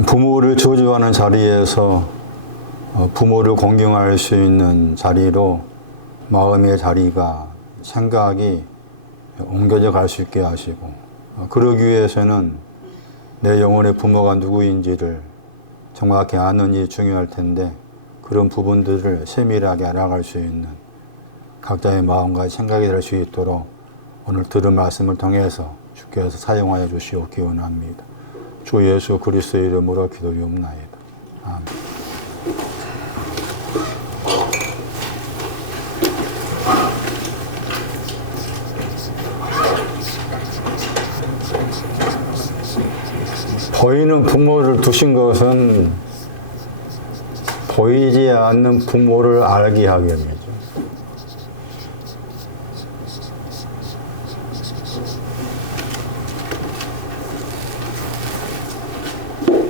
부모를 저주하는 자리에서 부모를 공경할 수 있는 자리로 마음의 자리가, 생각이 옮겨져 갈 수 있게 하시고, 그러기 위해서는 내 영혼의 부모가 누구인지를 정확히 아는 일이 중요할 텐데, 그런 부분들을 세밀하게 알아갈 수 있는 각자의 마음과 생각이 될 수 있도록 오늘 들은 말씀을 통해서 주께서 사용하여 주시옵기 원합니다. 주 예수 그리스도의 이름으로 기도하옵나이다. 아멘. 보이는 부모를 두신 것은 보이지 않는 부모를 알게 하기 위함이죠.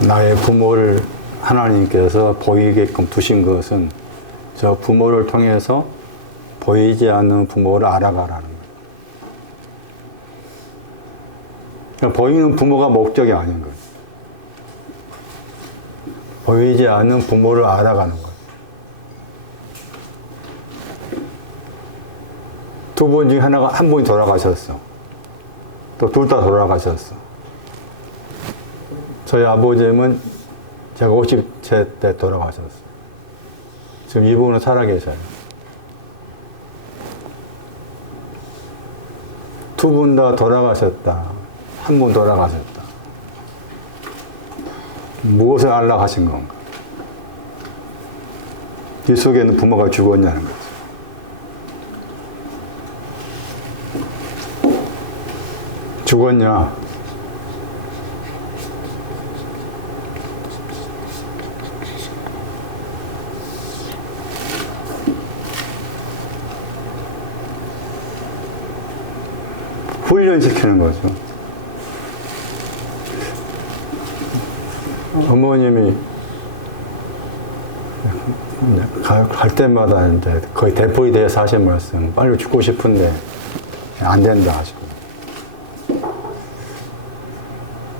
나의 부모를 하나님께서 보이게끔 두신 것은 저 부모를 통해서 보이지 않는 부모를 알아가라는 거예요. 보이는 부모가 목적이 아닌 거예요. 보이지 않는 부모를 알아가는 거예요. 두 분 중에 한 분이 돌아가셨어. 또 둘 다 돌아가셨어. 저희 아버지는 제가 50세 때 돌아가셨어요. 지금 이분은 살아계셔요. 두 분 다 돌아가셨다. 한 분 돌아가셨다. 무엇을 알라 하신 건가? 이 속에는 부모가 죽었냐는 거죠. 죽었냐? 훈련시키는 거죠. 어머님이 갈 때마다 이제 거의 대포에 대해서 하신 말씀, 빨리 죽고 싶은데 안 된다 하시고.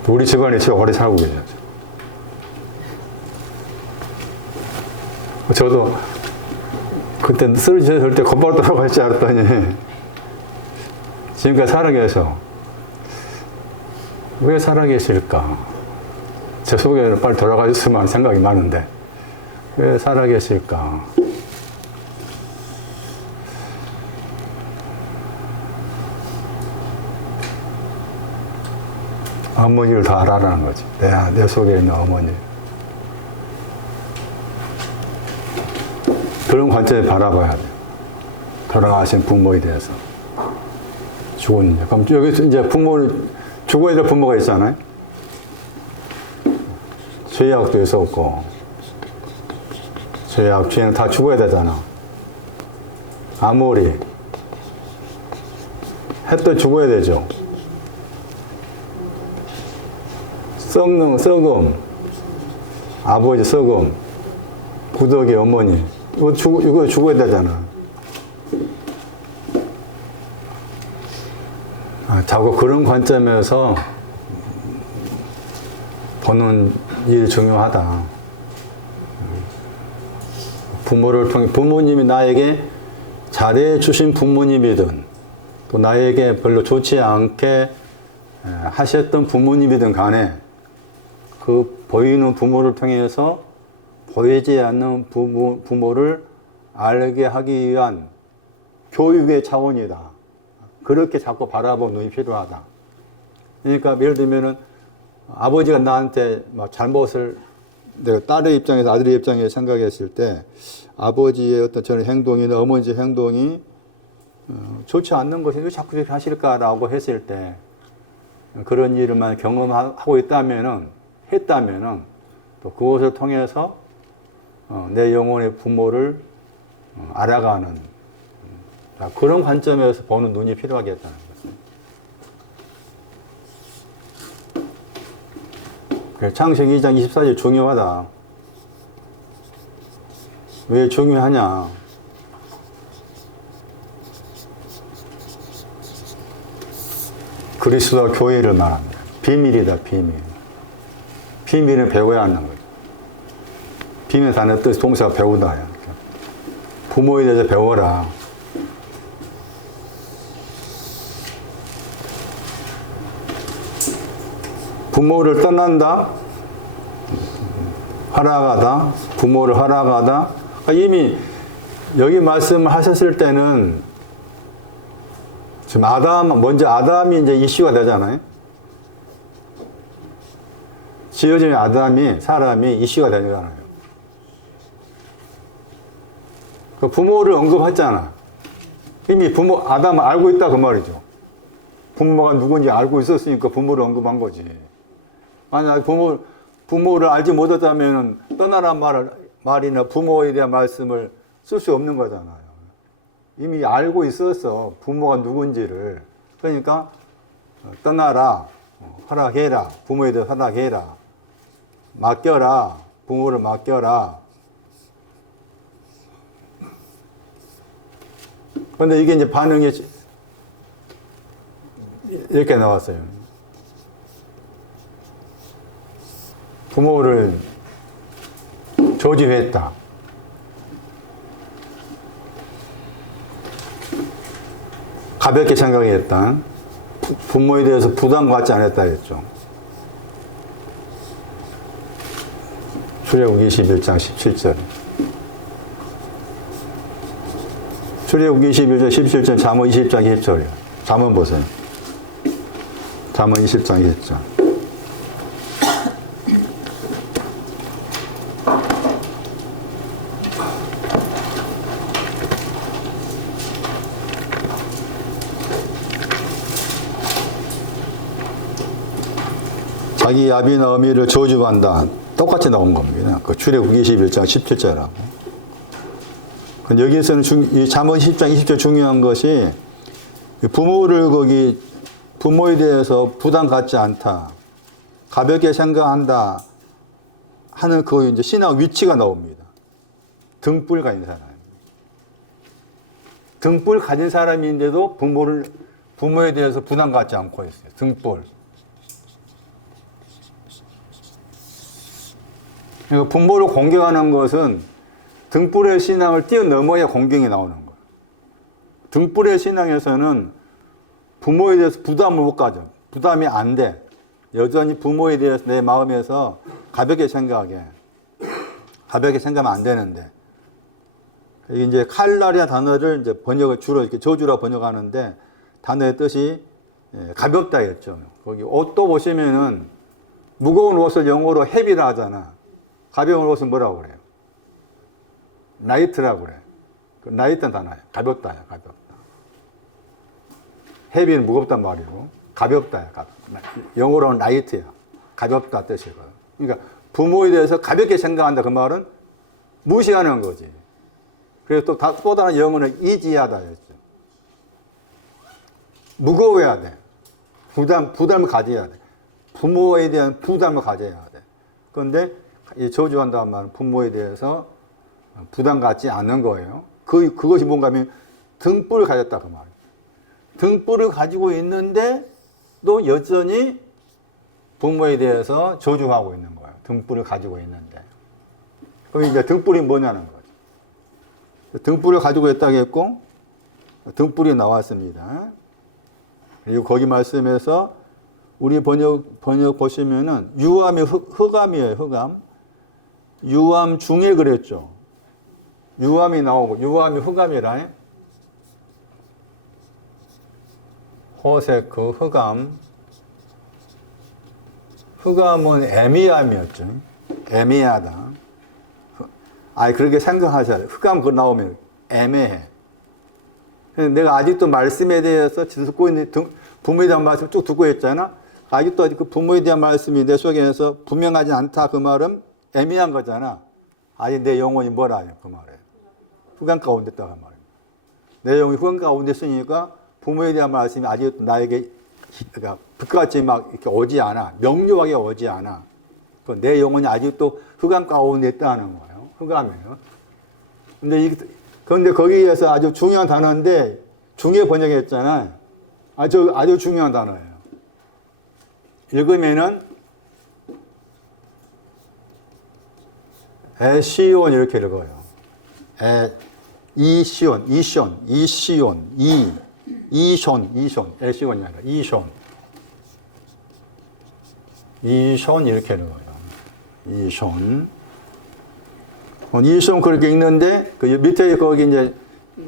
우리 집안에 제일 오래 살고 계셔요. 저도 그때 쓰러졌을 때 곧바로 돌아갈지 알았더니 지금까지 살아계셔. 왜 살아계실까? 제 속에는 빨리 돌아가셨으면 하는 생각이 많은데 왜 살아계실까? 어머니를 더 알아라는 거지. 내 속에 있는 어머니. 그런 관점에 바라봐야 돼. 돌아가신 부모에 대해서. 죽었는데. 그럼 여기서 이제 죽어야 될 부모가 있잖아요. 죄악도 있었고, 죄악, 죄는 다 죽어야 되잖아. 아무리 해도 죽어야 되죠. 썩음, 아버지 썩음, 구덕이 어머니, 이거 죽어야 되잖아. 자꾸 그런 관점에서 보는 일이 중요하다. 부모를 통해, 부모님이 나에게 잘해주신 부모님이든, 또 나에게 별로 좋지 않게 하셨던 부모님이든 간에, 그 보이는 부모를 통해서 보이지 않는 부모를 알게 하기 위한 교육의 차원이다. 그렇게 자꾸 바라보는 눈이 필요하다. 그러니까 예를 들면은 아버지가 나한테 막 잘못을 내가 딸의 입장에서 아들의 입장에서 생각했을 때 아버지의 어떤 저런 행동이나 어머니의 행동이 좋지 않는 것을 왜 자꾸 이렇게 하실까라고 했을 때 그런 일을만 경험하고 했다면은 또 그것을 통해서 내 영혼의 부모를 알아가는 그런 관점에서 보는 눈이 필요하겠다는 거죠. 창세기 2장 24절 중요하다. 왜 중요하냐? 그리스도와 교회를 말합니다. 비밀이다, 비밀. 비밀은 배워야 하는 거죠. 비밀 단어 뜻 동사가 배우다야. 부모에 대해서 배워라. 부모를 떠난다, 허락하다, 부모를 허락하다. 그러니까 이미 여기 말씀을 하셨을 때는 지금 먼저 아담이 이제 이슈가 되잖아요. 지어진 사람이 이슈가 되잖아요. 그 부모를 언급했잖아. 이미 아담은 알고 있다 그 말이죠. 부모가 누군지 알고 있었으니까 부모를 언급한 거지. 만약 부모를 알지 못했다면 떠나란 말이나 부모에 대한 말씀을 쓸 수 없는 거잖아요. 이미 알고 있었어. 부모가 누군지를. 그러니까 떠나라, 허락해라, 부모에 대해 허락해라, 맡겨라, 부모를 맡겨라. 그런데 이게 이제 반응이 이렇게 나왔어요. 부모를 저주했다. 가볍게 생각했다. 부모에 대해서 부담 갖지 않았다 했죠. 출애굽기 21장 17절. 출애굽기 21장 17절, 잠언 20장 20절이요. 잠언 보세요. 잠언 20장 20절. 자기 아비나 어미를 저주한다. 똑같이 나온 겁니다. 그 출애굽기 21장 17절하고. 근데 여기에서는 이 잠언 10장 20절 중요한 것이 부모에 대해서 부담 갖지 않다. 가볍게 생각한다. 하는 그 이제 신앙 위치가 나옵니다. 등불 가진 사람. 등불 가진 사람인데도 부모에 대해서 부담 갖지 않고 있어요. 등불. 그러니까 부모를 공경하는 것은 등불의 신앙을 뛰어넘어야 공경이 나오는 거예요. 등불의 신앙에서는 부모에 대해서 부담을 못 가져. 부담이 안 돼. 여전히 부모에 대해서 내 마음에서 가볍게 생각해. 가볍게 생각하면 안 되는데. 이게 이제 칼날이라는 단어를 이제 주로 이렇게 저주라 번역하는데 단어의 뜻이 가볍다 했죠. 거기 옷도 보시면은 무거운 옷을 영어로 헤비라 하잖아. 가벼운 옷은 뭐라고 그래요? 라이트라고 그래. 라이트는 단어야. 가볍다야, 가볍다. 헤비는 무겁단 말이고, 가볍다야, 가볍다. 영어로는 라이트야. 가볍다 뜻이고요. 그러니까 부모에 대해서 가볍게 생각한다 그 말은 무시하는 거지. 그래서 또 다른 영어는 이지하다 했죠. 무거워야 돼. 부담을 가져야 돼. 부모에 대한 부담을 가져야 돼. 그런데 이 저주한다는 말은 부모에 대해서 부담 갖지 않는 거예요. 그것이 뭔가 하면 등불을 가졌다 그 말이에요. 등불을 가지고 있는데 또 여전히 부모에 대해서 저주하고 있는 거예요. 등불을 가지고 있는데. 그럼 이제 등불이 뭐냐는 거죠. 등불을 가지고 있다고 했고 등불이 나왔습니다. 그리고 거기 말씀에서 우리 번역 보시면은 유암이 흑암이에요. 흑암. 유암 중에 그랬죠. 유암이 나오고 유암이 흑암이라. 호색 그 흑암. 흑암은 애매함이었죠. 애매하다. 그렇게 생각하셔야 돼. 흑암 그거 나오면 애매해. 내가 아직도 말씀에 대해서 듣고 있는 부모에 대한 말씀 쭉 듣고 있잖아. 아직도 그 부모에 대한 말씀이 내 속에서 분명하지 않다 그 말은 애매한 거잖아. 아직 내 영혼이 뭐라 해요 그 말에. 흑암 가운데 있다 그 말이에요. 내 영혼이 흑암 가운데 있으니까 부모에 대한 말씀이 아직도 나에게 그러니까 빛같이 막 이렇게 오지 않아. 명료하게 오지 않아. 내 영혼이 아직도 흑암 가운데 있다는 거예요. 흑암이에요. 그런데 거기에서 아주 중요한 단어인데 중에 번역했잖아요. 아주 중요한 단어예요. 읽으면은 에시온 이렇게 읽어요. 이시온, 이숀, 에시온이 아니라 이숀 이렇게 읽어요. 이숀 그렇게 읽는데 그 밑에 거기 이제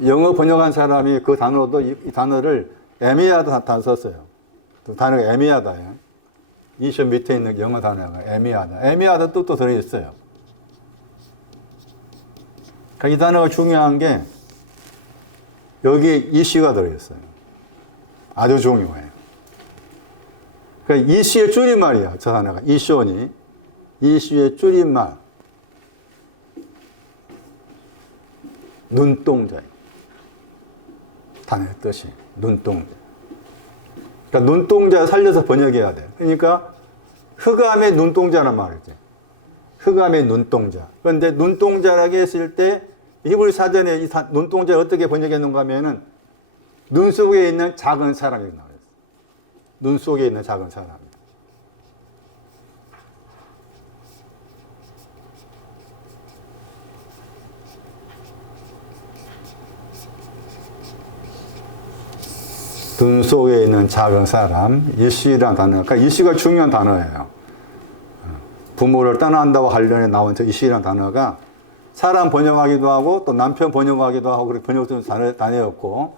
영어 번역한 사람이 그 단어도 이 단어를 애매하다 단 썼어요. 그 단어가 애매하다예요. 이숀 밑에 있는 영어 단어가 애매하다 뜻도 들어있어요. 그러니까 이 단어가 중요한 게 여기에 이시가 들어있어요. 아주 중요해요. 그러니까 이시의 줄임말이야. 저 단어가 이숀이 이시의 줄임말 눈동자예요. 단어의 뜻이 눈동자. 그러니까 눈동자 살려서 번역해야 돼. 그러니까 흑암의 눈동자란 말이지. 흑암의 눈동자. 그런데 눈동자라고 했을 때 히브리 사전에 이 눈동자를 어떻게 번역했는가 하면은 눈 속에 있는 작은 사람이 나와요. 눈 속에 있는 작은 사람. 눈 속에 있는 작은 사람, 이시라는 단어. 그러니까 이시가 중요한 단어예요. 부모를 떠난다고 관련해 나온 저 이시라는 단어가 사람 번역하기도 하고 또 남편 번역하기도 하고 그렇게 번역된 단어였고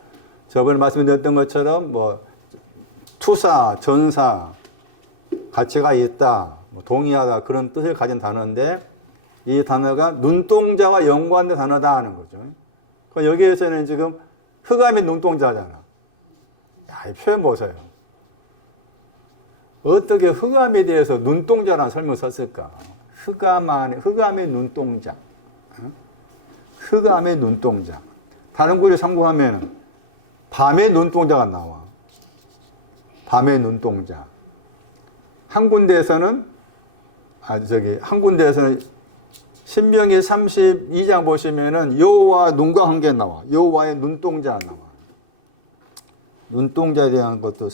저번에 말씀드렸던 것처럼 뭐 투사, 전사, 가치가 있다, 뭐 동의하다 그런 뜻을 가진 단어인데 이 단어가 눈동자와 연관된 단어다 하는 거죠. 그러니까 여기에서는 지금 흑암의 눈동자잖아. 야, 이 표현 보세요. 어떻게 흑암에 대해서 눈동자라는 설명을 썼을까? 흑암의 눈동자. 흑암의 눈동자. 다른 구절 참고하면 밤의 눈동자가 나와. 밤의 눈동자. 한 군데에서는 신명기 32장 보시면은 여호와 눈과 관계 나와. 여호와의 눈동자 나와. 눈동자에 대한 것도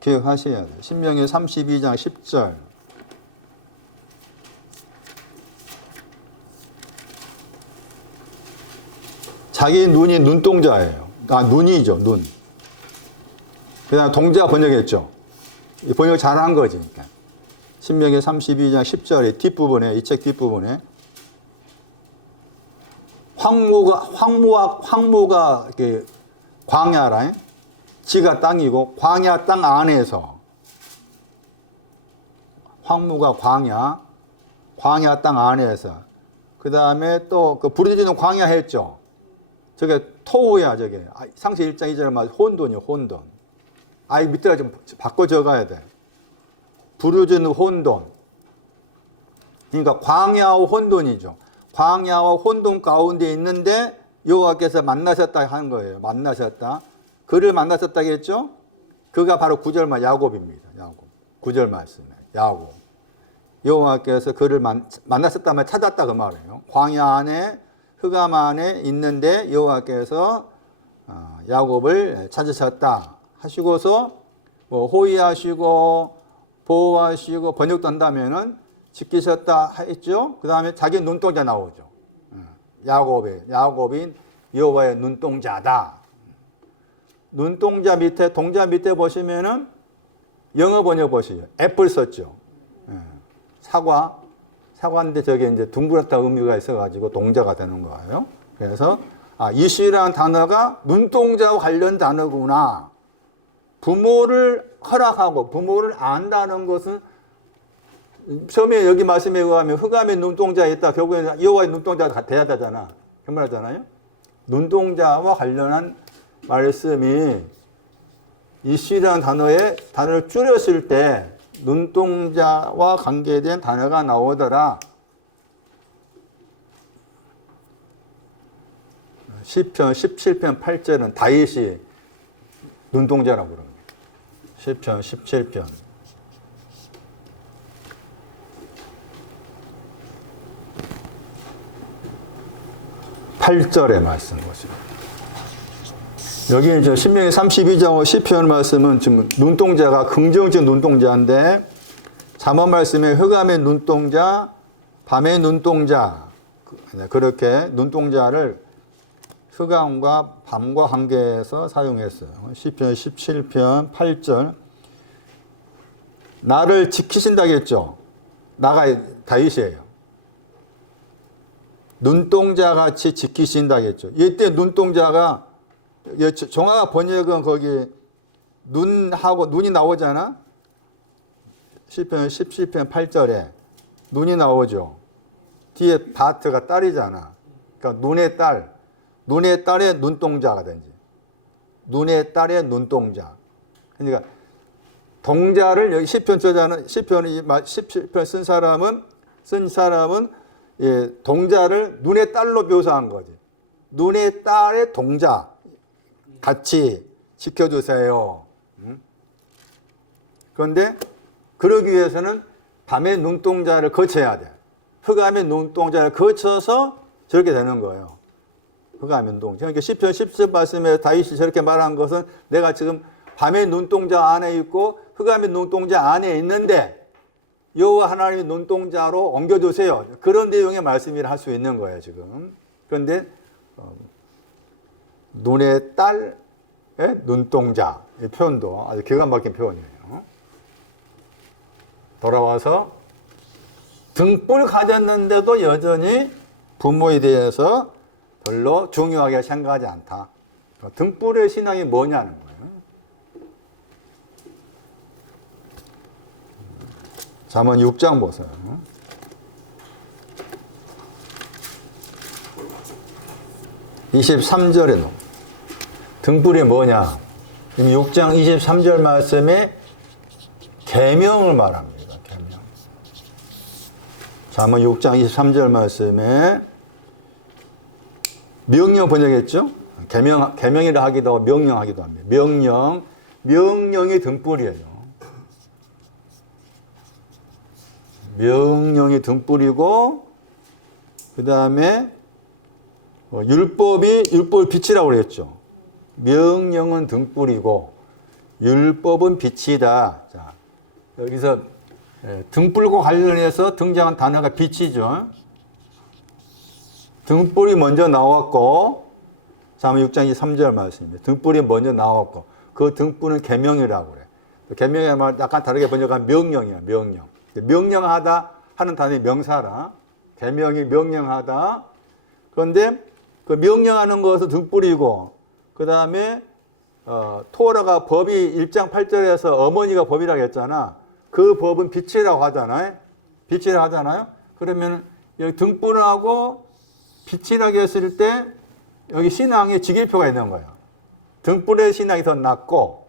기억하셔야 돼요. 신명기 32장 10절. 자기 눈이 눈동자예요. 눈이죠, 눈. 그 다음 동자 번역했죠. 번역 잘한 거지. 그러니까. 신명기 32장 10절의 뒷부분에, 이 책 뒷부분에 황무가 이렇게 광야라, 지가 땅이고 광야 땅 안에서 황무가 광야 땅 안에서 그 다음에 또 그 부르짖는 광야 했죠. 저게 토우야, 저게. 상세 1장 2절 말 혼돈이요, 혼돈. 이 밑에가 좀 바꿔 적어야 돼. 부르짖는 혼돈. 그러니까 광야와 혼돈이죠. 광야와 혼돈 가운데 있는데 여호와께서 만나셨다 하는 거예요. 만나셨다. 그를 만나셨다겠죠? 그가 바로 9절 말 야곱입니다. 야곱. 9절 말씀에 야곱. 여호와께서 그를 만나셨다면 찾았다 그 말이에요. 광야 안에 흑암 안에 있는데 여호와께서 야곱을 찾으셨다 하시고서 뭐 호위하시고 보호하시고 번역도 한다면은 지키셨다 했죠. 그 다음에 자기 눈동자 나오죠. 야곱이 여호와의 눈동자다. 눈동자 밑에 동자 밑에 보시면은 영어 번역 보시죠. 애플 썼죠. 사과인데 저게 이제 둥그렇다 의미가 있어가지고 동자가 되는 거예요. 그래서 이시라는 단어가 눈동자와 관련 단어구나. 부모를 허락하고 부모를 안다는 것은 처음에 여기 말씀에 의하면 흑암의 눈동자에 있다. 결국에는 여호와의 눈동자가 돼야 되잖아. 그 말하잖아요. 눈동자와 관련한 말씀이 이시라는 단어를 줄였을 때 눈동자와 관계된 단어가 나오더라. 시편 17편 8절은 다윗이 눈동자라고 그럽니다. 시편 17편. 8절의 말씀 보시죠. 여기 이제 신명기 32장 시편 말씀은 지금 눈동자가 긍정적 눈동자인데 잠언 말씀에 흑암의 눈동자, 밤의 눈동자 그렇게 눈동자를 흑암과 밤과 관계해서 사용했어요. 시편 17편 8절. 나를 지키신다겠죠. 나가 다윗이에요. 눈동자 같이 지키신다겠죠. 이때 눈동자가 종합 번역은 거기 눈하고 눈이 나오잖아. 시편 17편 8절에 눈이 나오죠. 뒤에 바트가 딸이잖아. 그러니까 눈의 딸의 눈동자가 된지. 눈의 딸의 눈동자. 그러니까 동자를 여기 시편 저자는 시편을 17편 쓴 사람은 예, 동자를 눈의 딸로 묘사한 거지. 눈의 딸의 동자 같이 지켜주세요. 그런데 그러기 위해서는 밤의 눈동자를 거쳐야 돼. 흑암의 눈동자를 거쳐서 저렇게 되는 거예요. 흑암의 눈동자. 그러니까 시편 10절 말씀에 다윗이 저렇게 말한 것은 내가 지금 밤의 눈동자 안에 있고 흑암의 눈동자 안에 있는데 여호와 하나님의 눈동자로 옮겨주세요. 그런 내용의 말씀이라 할 수 있는 거예요, 지금. 그런데 눈의 딸의 눈동자 이 표현도 아주 기가 막힌 표현이에요. 돌아와서 등불 가졌는데도 여전히 부모에 대해서 별로 중요하게 생각하지 않다. 등불의 신앙이 뭐냐는 거예요. 잠언 6장 보세요. 23절에 등불이 뭐냐? 6장 23절 말씀에 계명을 말합니다. 계명. 잠언 6장 23절 말씀에 명령 번역했죠? 계명이라 하기도 하고 명령하기도 합니다. 명령이 등불이에요. 명령이 등불이고 그 다음에 율법 빛이라고 그랬죠. 명령은 등불이고 율법은 빛이다. 자, 여기서 등불과 관련해서 등장한 단어가 빛이죠. 등불이 먼저 나왔고 잠언 6장 3절 말씀입니다. 등불이 먼저 나왔고 그 등불은 계명이라고 그래. 계명의 말 약간 다르게 번역한 명령이야. 명령하다 하는 단어의 명사라. 계명이 명령하다. 그런데 그 명령하는 것은 등불이고 그 다음에 토라가 법이 1장 8절에서 어머니가 법이라고 했잖아. 그 법은 빛이라고 하잖아요. 그러면 여기 등불하고 빛이라고 했을 때 여기 신앙에 직일표가 있는 거야. 등불의 신앙이 더 낮고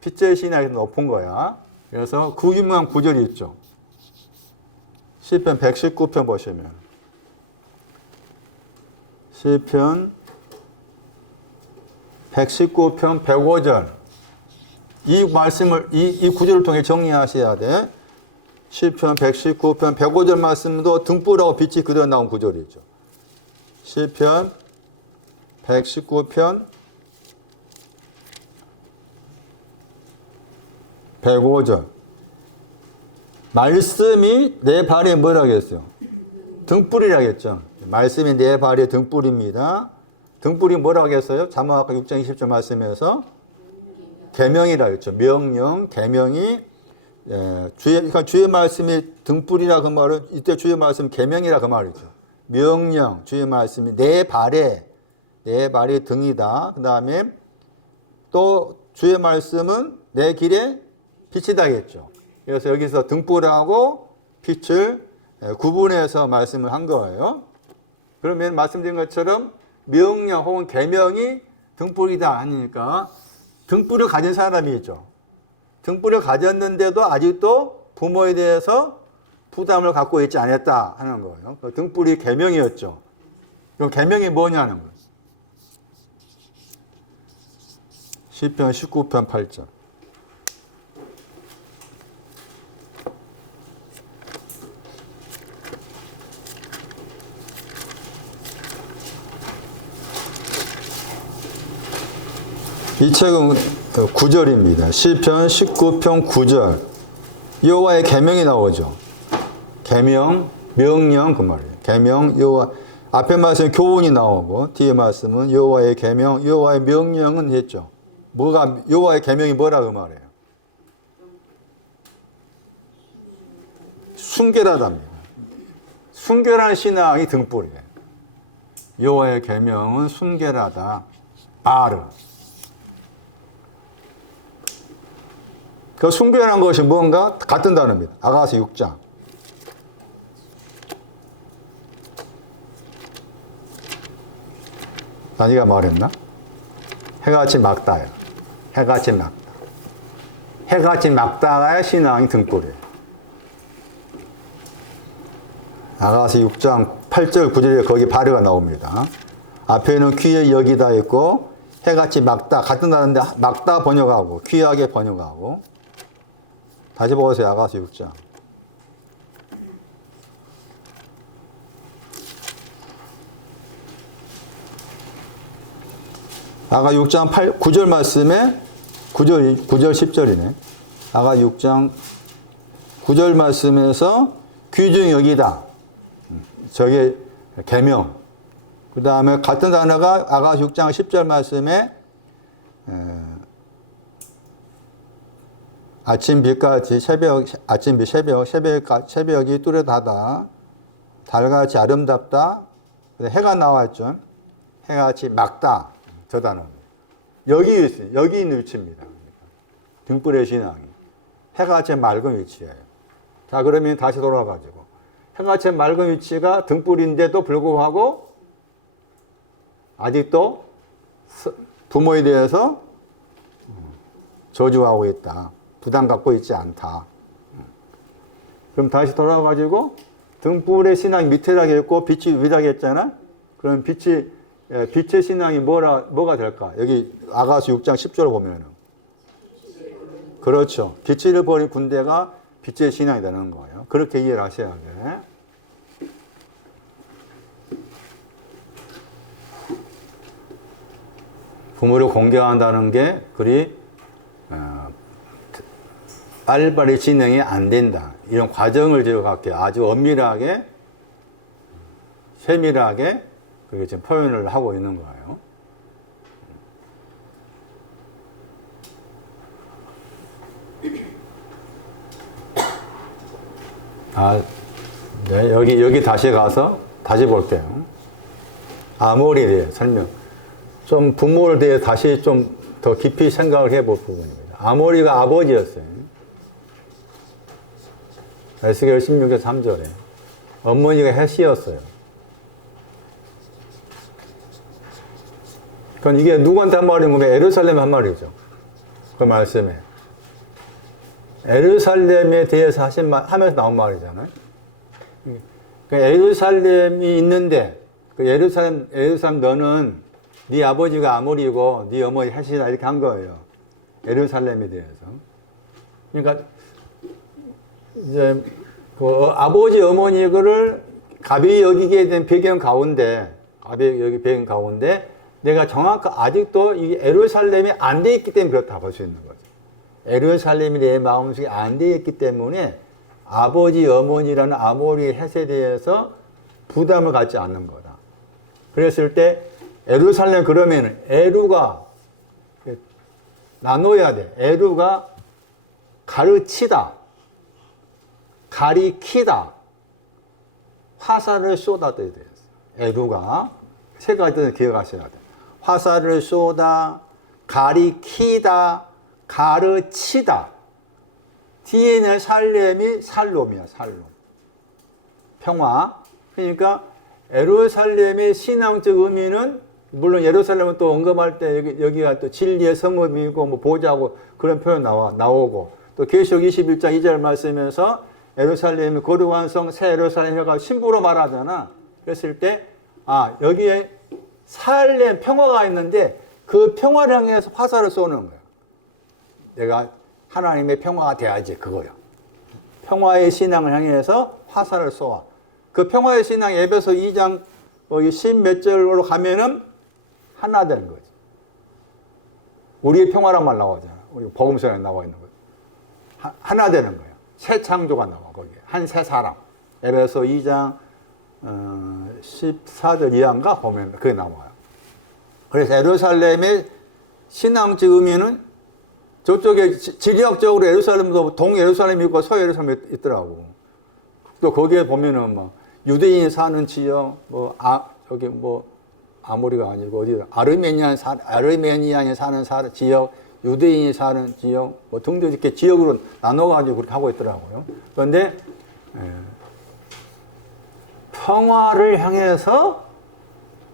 빛의 신앙이 더 높은 거야. 그래서 그 유명한 구절이 있죠. 시편 119편 보시면 시편 119편 105절 이 말씀을 이 구절을 통해 정리하셔야 돼. 시편 119편 105절 말씀도 등불하고 빛이 그대로 나온 구절이죠. 시편 119편 105절 말씀이 내 발에 뭐라고 했어요? 등불이라고 했죠. 말씀이 내 발에 등불입니다. 등불이 뭐라고 했어요? 잠언 아까 6장 20절 말씀에서 계명이라고 했죠. 명령, 계명이 그러니까 주의 말씀이 등불이라 그 말은 이때 주의 말씀 계명이라 그 말이죠. 명령, 주의 말씀이 내 발에 등이다. 그 다음에 또 주의 말씀은 내 길에 빛이다 했죠. 그래서 여기서 등불하고 빛을 구분해서 말씀을 한 거예요. 그러면 말씀드린 것처럼 명령 혹은 계명이 등불이다 하니까 등불을 가진 사람이 있죠. 등불을 가졌는데도 아직도 부모에 대해서 부담을 갖고 있지 않았다 하는 거예요. 등불이 계명이었죠. 그럼 계명이 뭐냐는 거예요. 시편 19편 8절. 이 책은 9절입니다. 시편 19편 9절. 여호와의 계명이 나오죠. 계명, 명령 그 말이에요. 계명, 여호와 앞에 말씀은 교훈이 나오고 뒤에 말씀은 여호와의 계명, 여호와의 명령은 했죠. 뭐가 여호와의 계명이 뭐라 그 말이에요? 순결하답니다. 순결한 신앙이 등불이에요. 여호와의 계명은 순결하다. 바르. 그 순결한 것이 뭔가 같은 단어입니다. 아가서 6장. 다니가 말했나? 해같이 막다요. 해같이 막다. 해같이 막다가 신앙이 등불이에요. 아가서 6장 8절 9절에 거기 바르가 나옵니다. 앞에는 귀에 여기다 있고 해같이 막다 같은 단어인데 막다 번역하고 귀하게 번역하고 다시 보세요. 아가서 6장. 아가 6장 9절 말씀에 9절 10절이네. 아가 6장 9절 말씀에서 귀중히 여기다. 저게 계명. 그 다음에 같은 단어가 아가 6장 10절 말씀에 아침 빛같이 아침 빛 새벽이 뚜렷하다. 달같이 아름답다. 해가 나왔죠. 해같이 막다. 저 단어입니다. 여기 있어요. 여기 있는 위치입니다. 등불의 신앙이. 해같이 맑은 위치예요. 자, 그러면 다시 돌아가지고. 해같이 맑은 위치가 등불인데도 불구하고 아직도 부모에 대해서 저주하고 있다. 부담 갖고 있지 않다. 그럼 다시 돌아가지고 등불의 신앙이 밑에라고 했고 빛이 위라고 했잖아. 그럼 빛의 신앙이 뭐가 될까? 여기 아가서 6장 10절 보면은. 그렇죠. 빛을 버린 군대가 빛의 신앙이 되는 거예요. 그렇게 이해를 하셔야 돼. 부모를 공경한다는 게 그리 빨리빨리 진행이 안 된다. 이런 과정을 지금 아주 엄밀하게 세밀하게 그게 지금 표현을 하고 있는 거예요. 네, 여기 다시 가서 다시 볼게요. 아모리에 대해 설명. 좀 부모를 대해 다시 좀 더 깊이 생각을 해볼 부분입니다. 아모리가 아버지였어요. 에스겔 16장 3절에. 어머니가 헷이었어요. 그건 이게 누구한테 한 말인 거면 예루살렘 한 말이죠. 그 말씀에. 예루살렘에 대해서 하면서 나온 말이잖아요. 그러니까 예루살렘이 있는데, 그 예루살렘 너는 네 아버지가 아모리고 네 어머니 헷이다 이렇게 한 거예요. 예루살렘에 대해서. 그러니까 이제 그 아버지 어머니를 가벼이 여기게 된 배경 가운데 내가 정확히 아직도 이 예루살렘이 안 돼 있기 때문에 그렇다 볼 수 있는 거죠. 예루살렘이 내 마음속에 안 돼 있기 때문에 아버지 어머니라는 아모리 헷에 대해서 부담을 갖지 않는 거다. 그랬을 때 예루살렘 그러면은 에루가 나눠야 돼. 에루가 가르치다, 가리키다, 화살을 쏟아야 돼요. 에루가 세 가지를 기억하셔야 돼. 화살을 쏟아, 가리키다, 가르치다. 뒤에 있는 살렘이 살롬이야, 살롬. 평화. 그러니까 예루살렘의 신앙적 의미는 물론 예루살렘은 또 언급할 때 여기가 또 진리의 성읍이고 뭐 보좌고 그런 표현 나오고 또 계시록 21장 2절 말씀에서 예루살렘이 거룩한 성 새 예루살렘이라고 신부로 말하잖아. 그랬을 때 여기에 살렘 평화가 있는데 그 평화를 향해서 화살을 쏘는 거야. 내가 하나님의 평화가 돼야지 그거야. 평화의 신앙을 향해서 화살을 쏘아. 그 평화의 신앙 에베소 2장 10몇 절로 가면은 하나 되는 거지. 우리의 평화란 말 나오잖아. 우리 복음서에 나와 있는 거야. 하나 되는 거야. 새 창조가 나와 거기에. 한 새 사람. 에베소 2장 14절 이하인가 보면 그게 나와요. 그래서 예루살렘의 신앙적 의미는 저쪽에 지리학적으로 예루살렘도 동예루살렘이 있고 서예루살렘이 있더라고. 또 거기에 보면은 뭐 유대인이 사는 지역, 저기 아모리가 아니고 어디 아르메니안이 사는 지역, 유대인이 사는 지역, 뭐 등등 이렇게 지역으로 나눠가지고 그렇게 하고 있더라고요. 그런데 평화를 향해서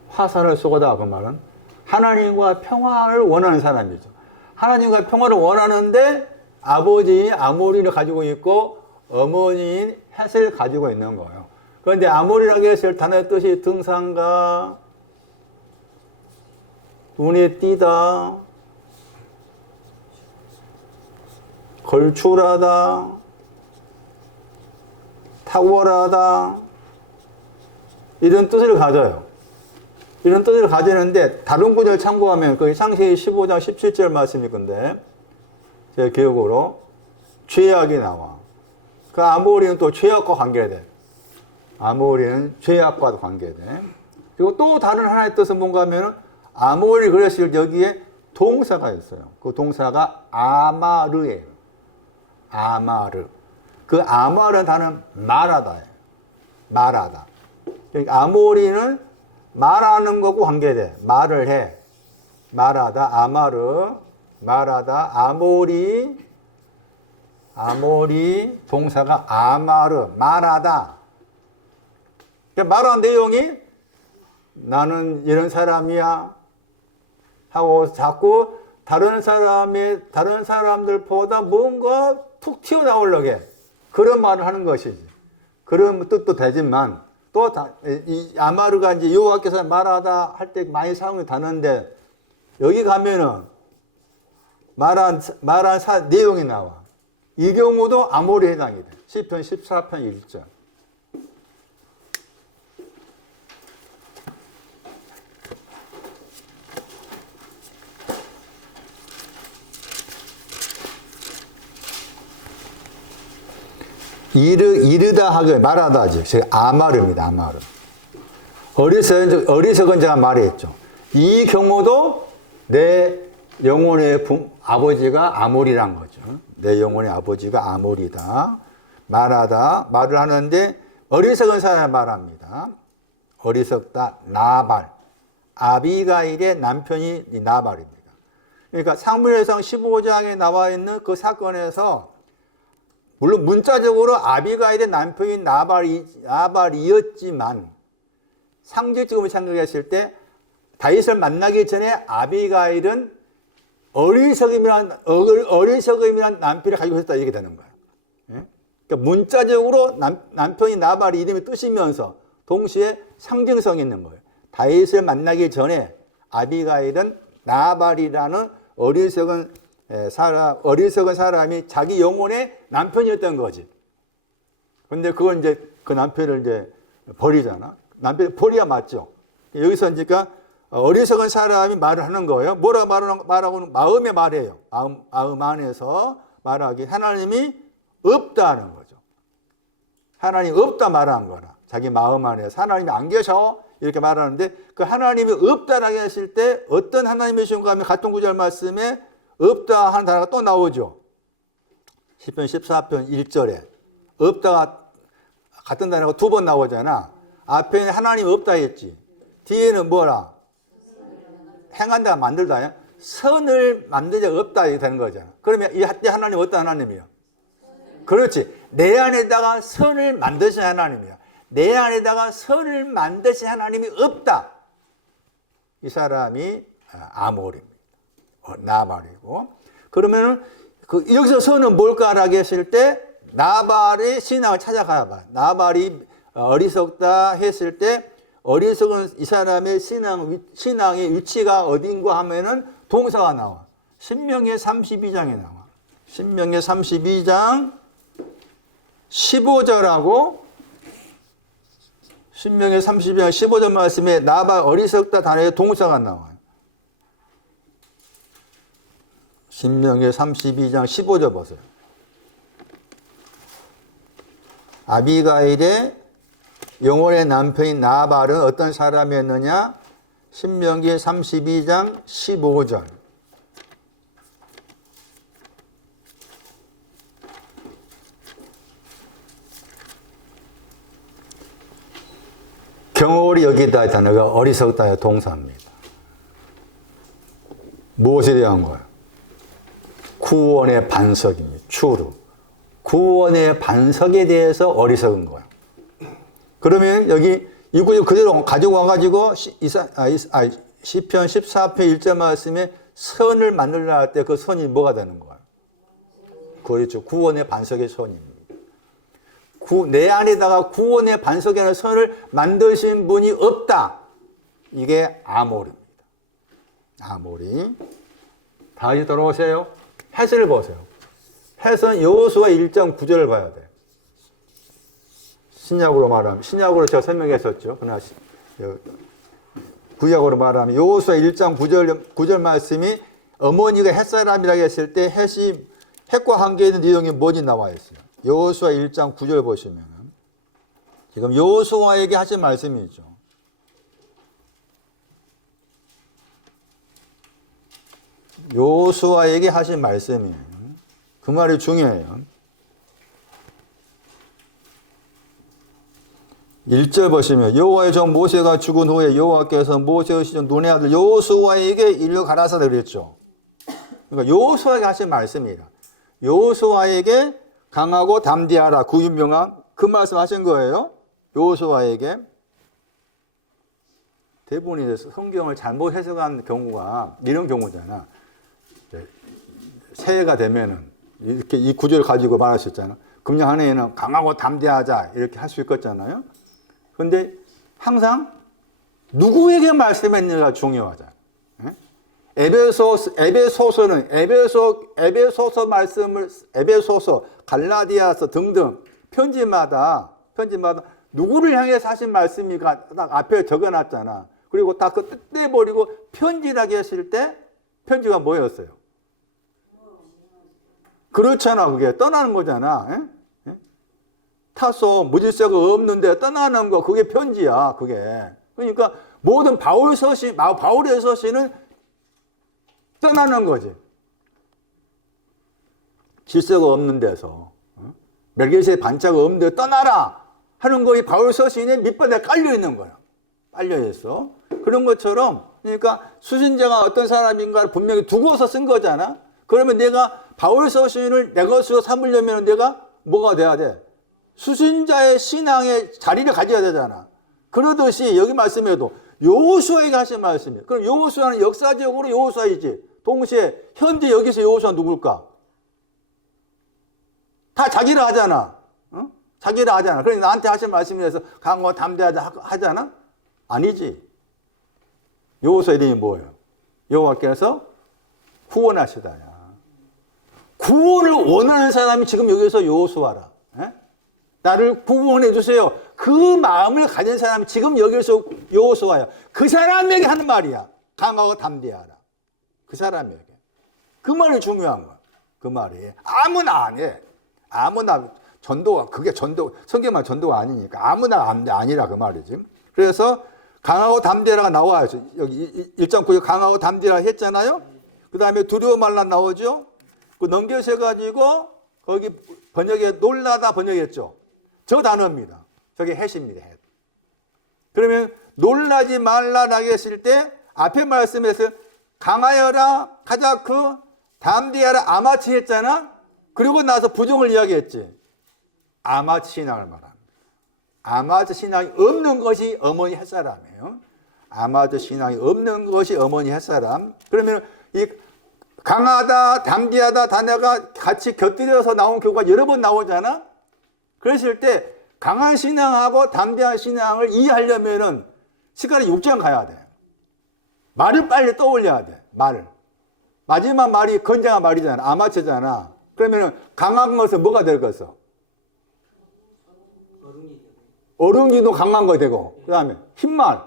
화살을 쏘고다 그 말은 하나님과 평화를 원하는 사람이죠. 하나님과 평화를 원하는데 아버지인 아모리를 가지고 있고 어머니인 헷을 가지고 있는 거예요. 그런데 아모리라고 했을 단어의 뜻이 등산가, 눈에 띄다, 걸출하다, 탁월하다 이런 뜻을 가져요. 이런 뜻을 가지는데 다른 구절을 참고하면 그 창세기 15장 17절 말씀일 건데 제 기억으로 죄악이 나와. 그 아모리는 또 죄악과 관계돼. 아모리는 죄악과 관계돼. 그리고 또 다른 하나의 뜻은 뭔가 하면 아모리 그랬을 때 여기에 동사가 있어요. 그 동사가 아마르예요. 아마르. 그 아마르는 단어는 말하다예요. 말하다. 그러니까 아모리는 말하는 거고 관계돼. 말을 해. 말하다. 아마르. 말하다. 아모리 동사가 아마르. 말하다. 그러니까 말한 내용이 나는 이런 사람이야 하고 자꾸 다른 사람들보다 뭔가 툭 튀어나오려고 해. 그런 말을 하는 것이지. 그런 뜻도 되지만 또 이 아마르가 이제 여호와께서 말하다 할 때 많이 사용이 되는데 여기 가면은 말한 내용이 나와. 이 경우도 아모리에 해당이 돼. 시편 14편 1절. 이르다 하게 말하다지. 아마르입니다. 아마르. 어리석은 자가 말했죠. 이 경우도 내 영혼의 아버지가 아모리란 거죠. 내 영혼의 아버지가 아모리다. 말하다. 말을 하는데 어리석은 사람이 말합니다. 어리석다. 나발. 아비가일의 남편이 나발입니다. 그러니까 사무엘상 15장에 나와 있는 그 사건에서 물론 문자적으로 아비가일의 남편이 나발이었지만 상징적으로 생각했을 때 다윗을 만나기 전에 아비가일은 어리석음이란 남편을 가지고 있었다 이렇게 되는 거예요. 그러니까 문자적으로 남편이 나발이 이름이 뜨시면서 동시에 상징성이 있는 거예요. 다윗을 만나기 전에 아비가일은 나발이라는 어리석은 사람이 자기 영혼의 남편이었던 거지. 근데 그건 이제 그 남편을 이제 버리잖아. 남편을 버려야 맞죠. 여기서 그러니까 어리석은 사람이 말을 하는 거예요. 뭐라 말하고는 마음에 말해요. 마음 안에서 말하기. 하나님이 없다는 거죠. 하나님이 없다 말한 거라. 자기 마음 안에서 하나님이 안 계셔 이렇게 말하는데 그 하나님이 없다라고 했을 때 어떤 하나님이신가 하면 같은 구절 말씀에 없다 하는 단어가 또 나오죠. 시편 14편 1절에 없다가 같은 단어가 두 번 나오잖아. 앞에는 하나님 없다 했지. 뒤에는 뭐라? 행한다 만들다. 선을 만든 적 없다 이렇게 되는 거잖아. 그러면 이 하나님 어떤 하나님이야? 그렇지. 내 안에다가 선을 만드신 하나님이야. 내 안에다가 선을 만드신 하나님이 없다. 이 사람이 아모리입니다. 나발이고. 그러면은 여기서 선은 뭘까라고 했을 때 나발의 신앙을 찾아가야 봐. 나발이 어리석다 했을 때 어리석은 이 사람의 신앙의 위치가 어딘가 하면은 동사가 나와. 신명기 32장에 나와. 신명기 32장 15절하고 신명기 32장 15절 말씀에 나발 어리석다 단어에 동사가 나와요. 신명기 32장 15절 보세요. 아비가일의 영혼의 남편인 나발은 어떤 사람이었느냐? 신명기 32장 15절. 경홀히 여기다 단어가 어리석다의 동사입니다. 무엇에 대한 거예요? 구원의 반석입니다. 추루. 구원의 반석에 대해서 어리석은 거예요. 그러면 여기 이 구절 그대로 가지고 와가지고 시편 14편 1절 말씀에 선을 만들려 할 때 그 선이 뭐가 되는 거예요? 그렇죠. 구원의 반석의 선입니다. 내 안에다가 구원의 반석이라는 선을 만드신 분이 없다. 이게 아모리입니다. 아모리. 다시 돌아오세요. 해설을 보세요. 해설은 여호수아 1장 9절을 봐야 돼요. 신약으로 말하면, 신약으로 제가 설명했었죠. 그러나 구약으로 말하면 여호수아 1장 9절 말씀이 어머니가 햇사람이라고 했을 때 햇과 함께 있는 내용이 뭐지 나와 있어요. 여호수아 1장 9절 보시면 지금 여호수아에게 하신 말씀이죠. 여호수아에게 하신 말씀이에요. 그 말이 중요해요. 1절 보시면 여호와의 종 모세가 죽은 후에 여호와께서 모세의 시종 눈의 아들 여호수아에게 일러 가라사대 그랬죠. 그러니까 여호수아에게 하신 말씀이라. 여호수아에게 강하고 담대하라 그 유명한 그 말씀 하신 거예요. 여호수아에게. 대부분이 성경을 잘못 해석한 경우가 이런 경우잖아. 새해가 되면은 이렇게 이 구절을 가지고 말할 수 있잖아. 금년 한 해에는 강하고 담대하자 이렇게 할 수 있겠잖아요. 그런데 항상 누구에게 말씀했느냐가 중요하잖아. 에베소서는 에베소서 말씀을 에베소서, 갈라디아서 등등 편지마다 누구를 향해서 하신 말씀이가 딱 앞에 적어놨잖아. 그리고 딱 그 떼버리고 편지라고 했을 때 편지가 뭐였어요? 그렇잖아. 그게 떠나는 거잖아. 타소 무질서가 없는데 떠나는 거 그게 편지야. 그게. 그러니까 모든 바울의 서신은 떠나는 거지. 질서가 없는 데서 멜기세의 반차가 없는 데 떠나라 하는 거이 바울 서신에 밑바닥에 깔려 있는 거야. 깔려 있어. 그런 것처럼 그러니까 수신자가 어떤 사람인가를 분명히 두고서 쓴 거잖아. 그러면 내가 바울 서신을 내 것으로 삼으려면 내가 뭐가 돼야 돼? 수신자의 신앙의 자리를 가져야 되잖아. 그러듯이 여기 말씀에도 여호수아에게 하신 말씀이에요. 그럼 여호수아는 역사적으로 여호수아이지. 동시에 현재 여기서 여호수아 누굴까? 다 자기를 하잖아. 자기를 하잖아. 그러니까 나한테 하신 말씀이라서 강하고 담대하자 하잖아? 아니지. 여호수아 이름이 뭐예요? 여호와께서 구원하시다야. 구원을 원하는 사람이 지금 여기서 여호수아라. 나를 구원해 주세요. 그 마음을 가진 사람이 지금 여기서 여호수아야. 그 사람에게 하는 말이야. 강하고 담대하라. 그 사람에게. 그 말이 중요한 거야. 그 말이. 아무나 안 해. 아무나 전도가 그게 성경만 전도가 아니니까 아무나 아니라 그 말이지. 그래서 강하고 담대하라가 나와야죠. 여기 1.9에 강하고 담대하라 했잖아요. 그 다음에 두려워 말라 나오죠. 그 넘겨서 거기 번역에 놀라다 번역했죠. 저 단어입니다. 저게 헷입니다. 헷. 그러면 놀라지 말라라고 했을 때 앞에 말씀에서 강하여라, 카자크, 담대하라, 아마치 했잖아. 그리고 나서 부정을 이야기했지. 아마치 신앙을 말합니다. 아마치 신앙이 없는 것이 어머니 햇사람이에요. 아마치 신앙이 없는 것이 어머니 햇사람. 그러면 이 강하다, 담대하다 단어가 같이 곁들여서 나온 경우가 여러 번 나오잖아. 그랬을 때 강한 신앙하고 담대한 신앙을 이해하려면은 시간이 6장 가야 돼. 말을 빨리 떠올려야 돼. 말을. 마지막 말이 건장한 말이잖아. 아마추잖아. 그러면은 강한 것은 뭐가 되겠어? 어른기도 강한 거 되고, 그 다음에 흰말.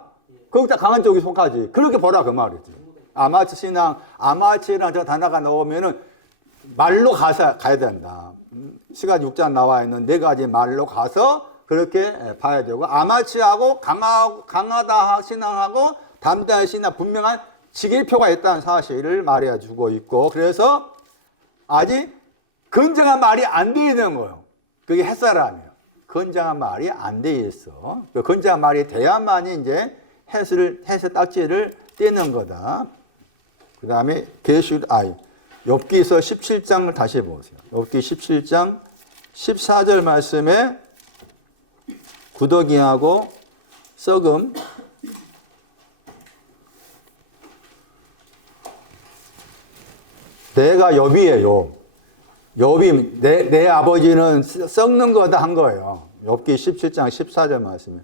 거기다 강한 쪽이 속하지. 그렇게 보라 그 말이지. 아마추 신앙, 아마추랑 저 단어가 나오면은 말로 가야 된다. 시간 6장 나와 있는 네 가지 말로 가서 그렇게 봐야 되고, 아마치하고 강하다 신앙하고 담대한 신앙 분명한 지기표가 있다는 사실을 말해 주고 있고, 그래서 아직 건장한 말이 안 돼 있는 거예요. 그게 햇사람이에요. 건장한 말이 안 돼 있어. 그 건장한 말이 돼야만이 이제 햇의 딱지를 떼는 거다. 그 다음에 욥기서 17장을 다시 보세요. 욥기 17장 14절 말씀에 구더기하고 썩음, 내가 욥이에요. 욥이 내 아버지는 썩는 거다 한 거예요. 욥기 17장 14절 말씀에.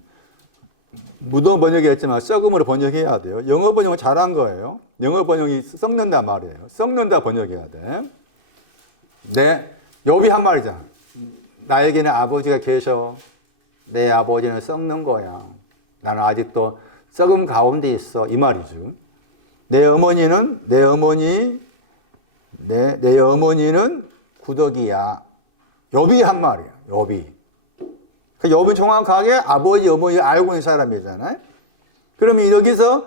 무더 번역했지만 썩음으로 번역해야 돼요. 영어 번역은 잘한 거예요. 영어 번역이 썩는다 말이에요. 썩는다 번역해야 돼. 욥이 한 말이잖아. 나에게는 아버지가 계셔. 내 아버지는 썩는 거야. 나는 아직도 썩음 가운데 있어. 이 말이죠. 내 어머니는 구더기야. 욥이 한 말이야. 욥이. 욥은 정확하게 아버지, 어머니 알고 있는 사람이잖아요. 그러면 여기서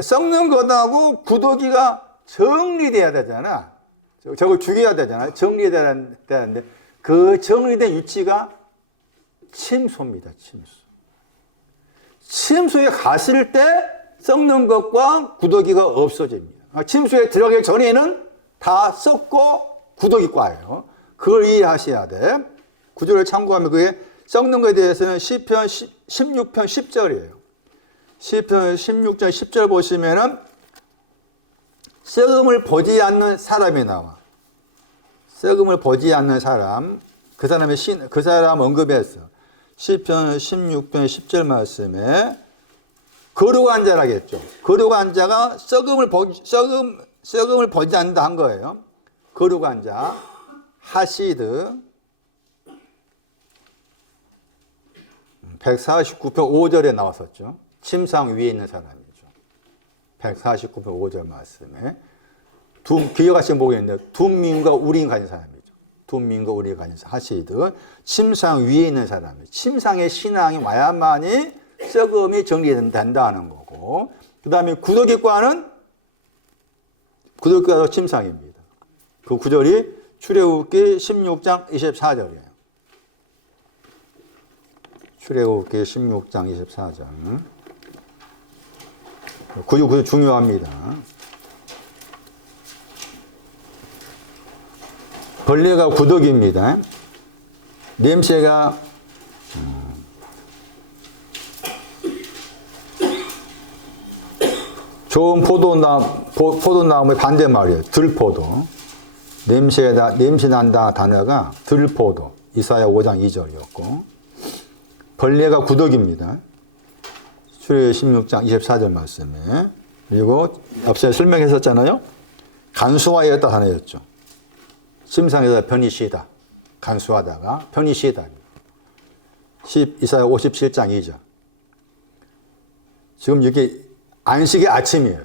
썩는 것하고 구더기가 정리돼야 되잖아. 저걸 죽여야 되잖아요. 정리돼야 되는데 그 정리된 위치가 침소입니다. 침소에 갔을 때 썩는 것과 구더기가 없어집니다. 침소에 들어가기 전에는 다 썩고 구더기과예요. 그걸 이해하셔야 돼. 구절을 참고하면 그게 썩는 것에 대해서는 시편 16편 10절이에요. 시편 16편 10절 보시면은 썩음을 보지 않는 사람이 나와. 썩음을 보지 않는 사람, 그 사람 언급했어. 시편 16편 10절 말씀에 거룩한 자라겠죠. 거룩한 자가 썩음을 보지 않는다 한 거예요. 거룩한 자, 하시드 149편 5절에 나왔었죠. 침상 위에 있는 사람이죠. 149편 5절 말씀에 기억하시면 보겠는데 둠민과 우린 가진 사람이죠. 둠민과 우린 가진 하시드 침상 위에 있는 사람이죠. 침상의 신앙이 와야만이 썩음이 정리된다는 거고, 그 다음에 구더기과도 침상입니다. 그 구절이 출애굽기 16장 24절이에요. 출애굽기 16장 24절. 구절 중요합니다. 벌레가 구더기입니다. 냄새가 좋은 포도나무의 반대말이에요. 들포도. 냄새 난다 단어가 들포도. 이사야 5장 2절이었고. 벌레가 구더기입니다. 출애굽기 16장 24절 말씀에. 그리고 앞서 설명했었잖아요. 간수화였다 단어였죠. 침상에서 편히 쉬다. 간수하다가 편히 쉬다. 이사야 57장 2절. 지금 이게 안식의 아침이에요.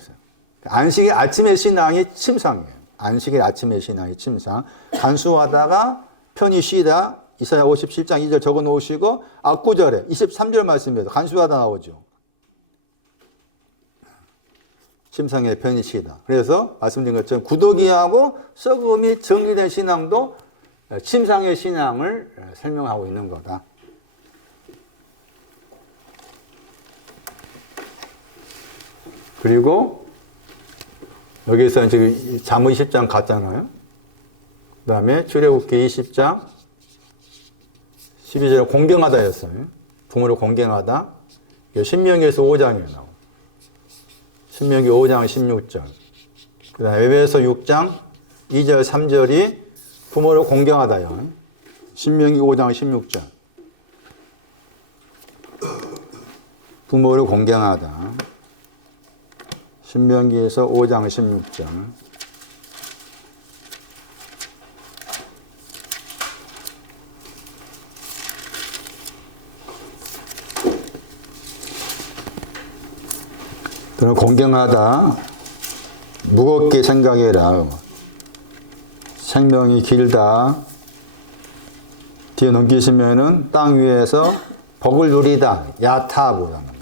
안식의 아침의 신앙이 침상이에요. 안식의 아침의 신앙이 침상. 간수하다가 편히 쉬다. 이사야 57장 2절 적어 놓으시고 앞구절에 23절 말씀에서 간수하다 나오죠. 침상에 편히 쉬다. 그래서 말씀드린 것처럼 구더기하고 썩음이 정리된 신앙도 침상의 신앙을 설명하고 있는 거다. 그리고 여기서 지금 잠언 20장 갔잖아요. 그 다음에 출애굽기 20장 12절에 공경하다였어요. 부모를 공경하다. 신명기에서 5장에 나와요. 신명기 5장 16절. 그 다음에 에베소 6장 2절 3절이 부모를 공경하다요. 신명기 5장 16절. 부모를 공경하다. 신명기에서 5장 16절. 그럼 공경하다. 무겁게 생각해라. 생명이 길다. 뒤에 넘기시면은 땅 위에서 복을 누리다, 야타보다는.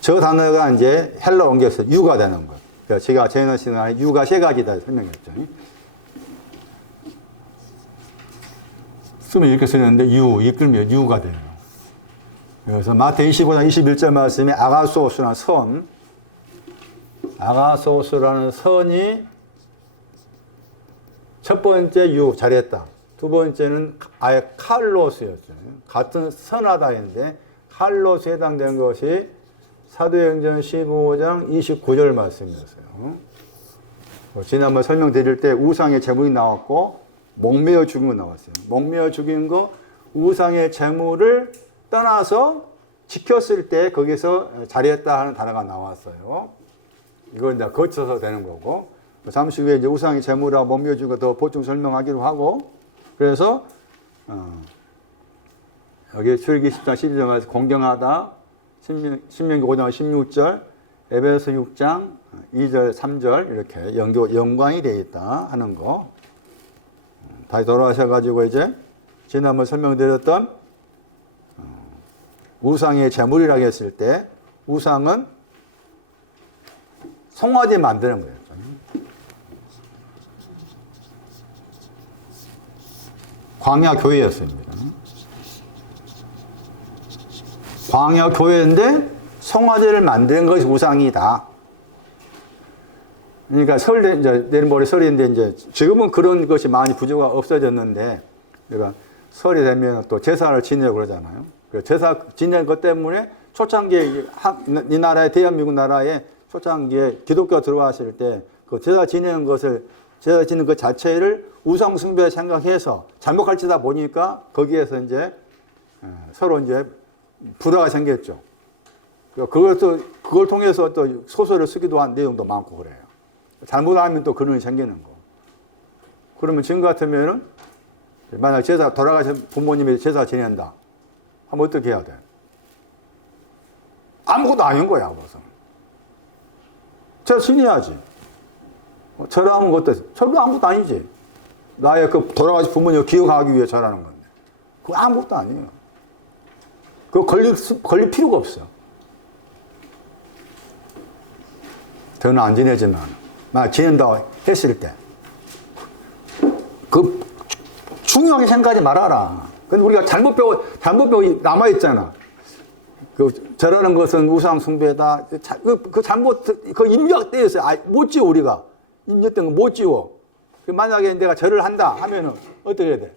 저 단어가 이제 헬러 옮겨서 유가 되는 거예요. 그러니까 제가 제너 시간에 유가 세 가지다 설명했죠. 쓰면 이렇게 쓰는데 유, 이끌면 유가 돼요. 그래서 마태 25장 21절 말씀에 아가소스라는 선, 아가소스라는 선이 첫 번째 유, 잘했다. 두 번째는 아예 칼로스였죠. 같은 선하다 했는데 칼로스에 해당된 것이 사도행전 15장 29절 말씀이었어요. 지난번 설명드릴 때 우상의 제물이 나왔고 목매어 죽인 거 나왔어요. 목매어 죽인 거 우상의 제물을 떠나서 지켰을 때 거기서 잘했다 하는 단어가 나왔어요. 이걸 이제 거쳐서 되는 거고 잠시 후에 이제 우상의 제물하고 목매어 죽인 거 더 보충 설명하기로 하고 그래서 여기 출애굽기 10장 12절 말씀 공경하다 신명기 5장 16절 에베소 6장 2절 3절 이렇게 연관이 되어 있다 하는 거 다시 돌아가셔가지고 이제 지난번 설명드렸던 우상의 제물이라고 했을 때 우상은 송아지 만드는 거예요. 광야 교회였습니다. 광야 교회인데 송아지를 만드는 것이 우상이다. 그러니까 이제 내일모레 설인데 이제 지금은 그런 것이 많이 부조가 없어졌는데 그러니까 설이 되면 또 제사를 지내고 그러잖아요. 제사 지내는 것 때문에 초창기에 이 나라에 대한민국 나라에 초창기에 기독교 들어왔을 때 그 제사 지내는 것을 제사 지내는 것 자체를 우상 숭배 생각해서 잘못 가르치다 보니까 거기에서 이제 서로 이제 부다가 생겼죠. 그걸 통해서 또 소설을 쓰기도 한 내용도 많고 그래요. 잘못하면 또 그런 일이 생기는 거. 그러면 지금 같으면은 만약 돌아가신 부모님이 제사 지낸다. 하면 어떻게 해야 돼? 아무것도 아닌 거야, 벌써. 제사 지내야지. 절하는 것도, 절도 아무것도 아니지. 나의 그 돌아가신 부모님을 기억하기 위해 절하는 건데. 그거 아무것도 아니에요. 그거 걸릴 필요가 없어. 저는 안 지내지만, 막 지낸다고 했을 때, 그, 중요하게 생각하지 말아라. 근데 우리가 잘못 배워 남아있잖아. 절하는 것은 우상숭배다. 그 입력되어 있어요. 못 지워, 우리가. 입력된 거 못 지워. 만약에 내가 절을 한다 하면은 어떻게 해야 돼?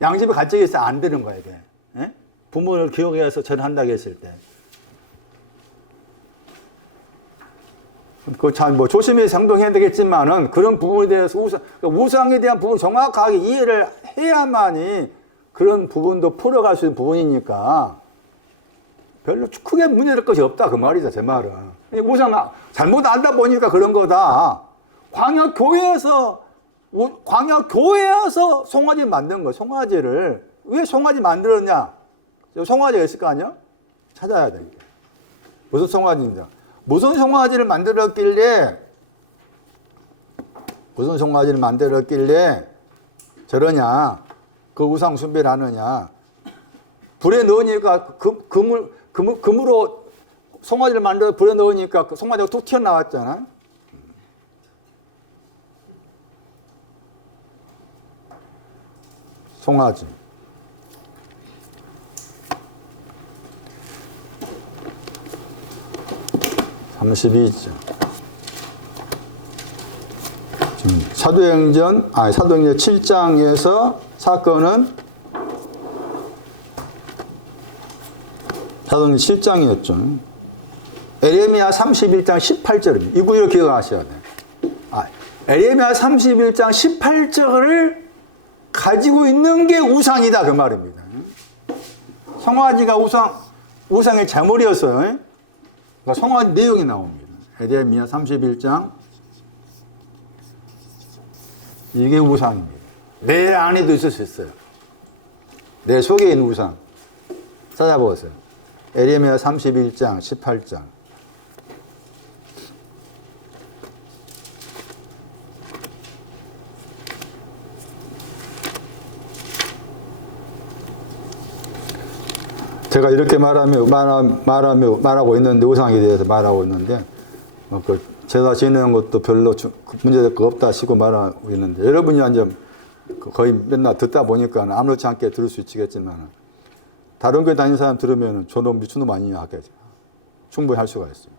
양심이 갇혀 있어. 안 되는 거야, 이게. 예? 부모를 기억해서 절을 한다고 했을 때. 참, 조심히 행동해야 되겠지만은 그런 부분에 대해서 우상에 대한 부분을 정확하게 이해를 해야만이 그런 부분도 풀어갈 수 있는 부분이니까 별로 크게 문제될 것이 없다. 그 말이죠, 제 말은. 우상 잘못 알다 보니까 그런 거다. 광야교회에서 송아지 만든 거야, 송아지를. 왜 송아지 만들었냐? 송아지가 있을 거 아니야? 찾아야 돼. 무슨 송아지인지. 무슨 송아지를 만들었길래 저러냐? 그 우상 숭배를 하느냐? 불에 넣으니까 금으로 송아지를 만들어 불에 넣으니까 그 송아지가 툭 튀어나왔잖아. 송아지. 사도행전 7장에서 사건은 사도행전 7장이었죠. 에레미야 31장 18절입니다. 이 구절을 기억하셔야 돼요. 에레미야 31장 18절을 가지고 있는 게 우상이다, 그 말입니다. 송아지가 우상의 제물이었어요. 그러니까 송아지 내용이 나옵니다. 에레미야 31장. 이게 우상입니다. 내 안에도 있을 수 있어요. 내 속에 있는 우상. 찾아보세요. 에레미야 31장 18장. 제가 이렇게 말하고 있는데, 우상에 대해서 말하고 있는데, 그 제사 지내는 것도 별로 문제될 거 없다 시고 말하고 있는데, 여러분이 이제 거의 맨날 듣다 보니까 아무렇지 않게 들을 수 있겠지만, 다른 교회 다니는 사람 들으면 저놈 미친놈 아니냐 하겠죠. 충분히 할 수가 있어요.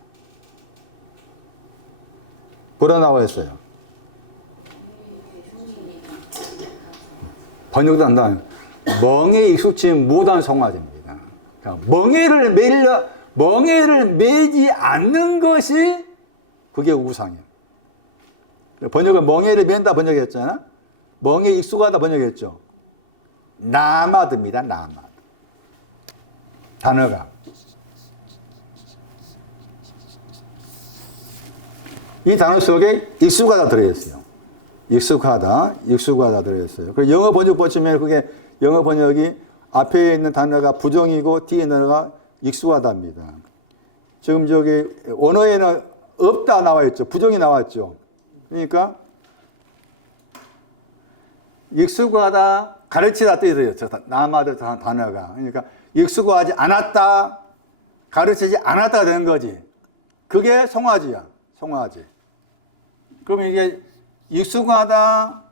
뭐라 나와 있어요? 번역도 한다. 멍에 익숙지 못한 송아지입니다. 그러니까 멍에를 매지 않는 것이 그게 우상이에요. 번역을 멍에를 맨다 번역했잖아. 멍에 익숙하다 번역했죠. 나마드입니다. 나마드. 단어가. 이 단어 속에 익숙하다 들어있어요. 익숙하다 들어있어요. 그리고 영어 번역 보시면 그게 영어 번역이 앞에 있는 단어가 부정이고 뒤에 있는 단어가 익숙하다입니다. 지금 저기 원어에는 없다 나와 있죠. 부정이 나왔죠. 그러니까 익숙하다, 가르치다 뜻이에요. 나마드 단어가. 그러니까 익숙하지 않았다, 가르치지 않았다가 되는 거지. 그게 송아지야. 송아지. 그러면 이게 익숙하다,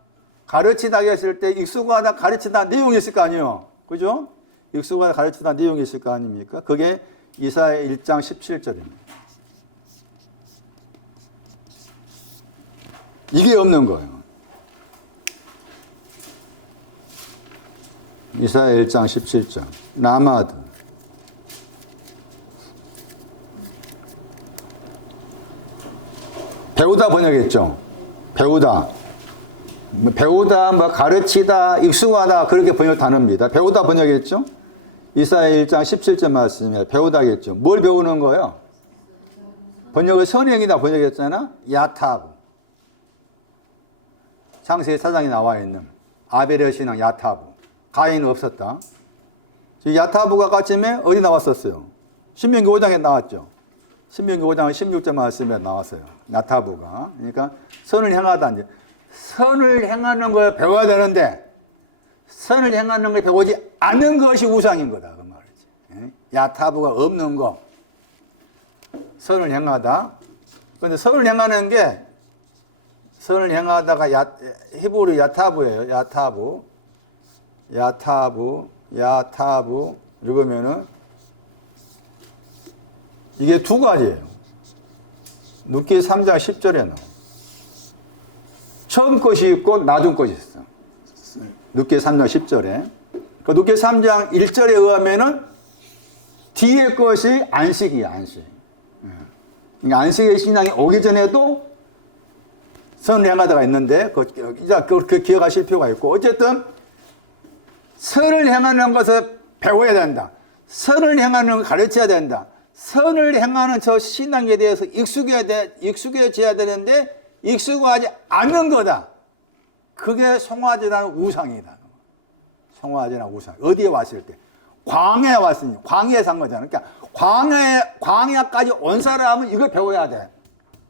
가르치다 했을 때 익숙하다, 가르치다 내용이 있을 거 아니에요. 그죠? 익숙하다, 가르치다 내용이 있을 거 아닙니까? 그게 이사야 1장 17절입니다. 이게 없는 거예요. 이사야 1장 17절. 나마드. 배우다 번역했죠. 배우다, 가르치다, 익숙하다 그렇게 번역 단어입니다. 배우다 번역했죠. 이사야 1장 17절 말씀에 배우다겠죠. 뭘 배우는 거예요? 번역을 선행이다 번역했잖아. 야타브. 창세기 4장에 나와 있는 아벨의 신앙 야타브. 가인은 없었다. 야타브가 까침에 어디 나왔었어요? 신명기 5장에 나왔죠. 신명기 5장 16절 말씀에 나왔어요. 야타브가. 그러니까 선을 행하다. 이제 선을 행하는 걸 배워야 되는데 선을 행하는 걸 배우지 않는 것이 우상인 거다. 그 말이지. 야타브가 없는 거. 선을 행하다. 그런데 선을 행하는 게 선을 행하다가 히브리 야타브예요. 야타브 읽으면은 이게 두 가지예요. 눕기 3장 10절에 나와. 처음 것이 있고 나중 것이 있어. 눕기 3장 10절에. 그 눕기 3장 1절에 의하면은 뒤에 것이 안식이야, 안식. 그러니까 안식의 신앙이 오기 전에도 선을 행하다가 있는데, 그렇게 기억하실 필요가 있고, 어쨌든, 선을 행하는 것을 배워야 된다. 선을 행하는 걸 가르쳐야 된다. 선을 행하는 저 신앙에 대해서 익숙해져야 되는데, 익숙하지 않는 거다. 그게 송아지라는 우상이다. 송아지라는 우상. 어디에 왔을 때? 광야에 왔으니, 광야에 산 거잖아. 그러니까, 광야까지 온 사람은 이걸 배워야 돼.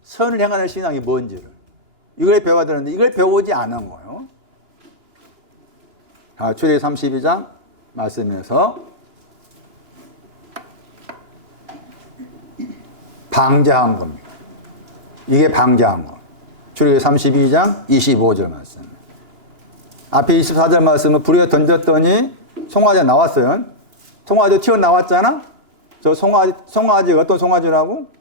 선을 행하는 신앙이 뭔지를. 이걸 배워야 되는데 이걸 배우지 않은 거예요. 출애굽기 32장 말씀에서 방자한 겁니다. 이게 방자한 거. 출애굽기 32장 25절 말씀. 앞에 24절 말씀은 불에 던졌더니 송아지가 나왔어요. 송아지 튀어나왔잖아. 저 송아지가 어떤 송아지라고?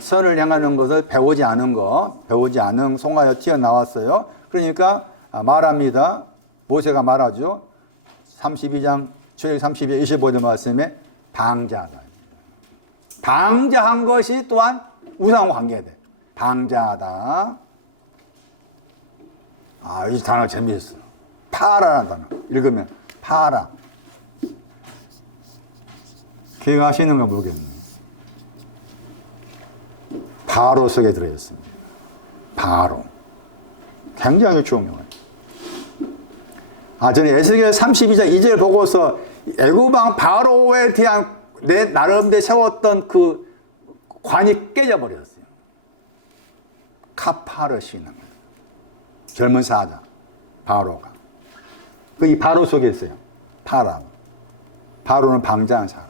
선을 향하는 것을 배우지 않은 송아지가 튀어나왔어요. 그러니까 말합니다. 모세가 말하죠. 32장 출애굽기 32장 25절 말씀에 방자하다. 방자한 것이 또한 우상과 관계돼. 방자하다. 이 단어 재미있어. 파라라는 단어. 읽으면 파라. 기억하시는가 모르겠네. 바로 속에 들어있습니다. 바로. 굉장히 중요해요. 저는 에스겔 32장 2절 보고서 애굽왕 바로에 대한 내 나름대로 세웠던 그 관이 깨져버렸어요. 카파르 신앙. 젊은 사자. 바로가. 이 바로 속에 있어요. 파라. 바로는 방자한 사람.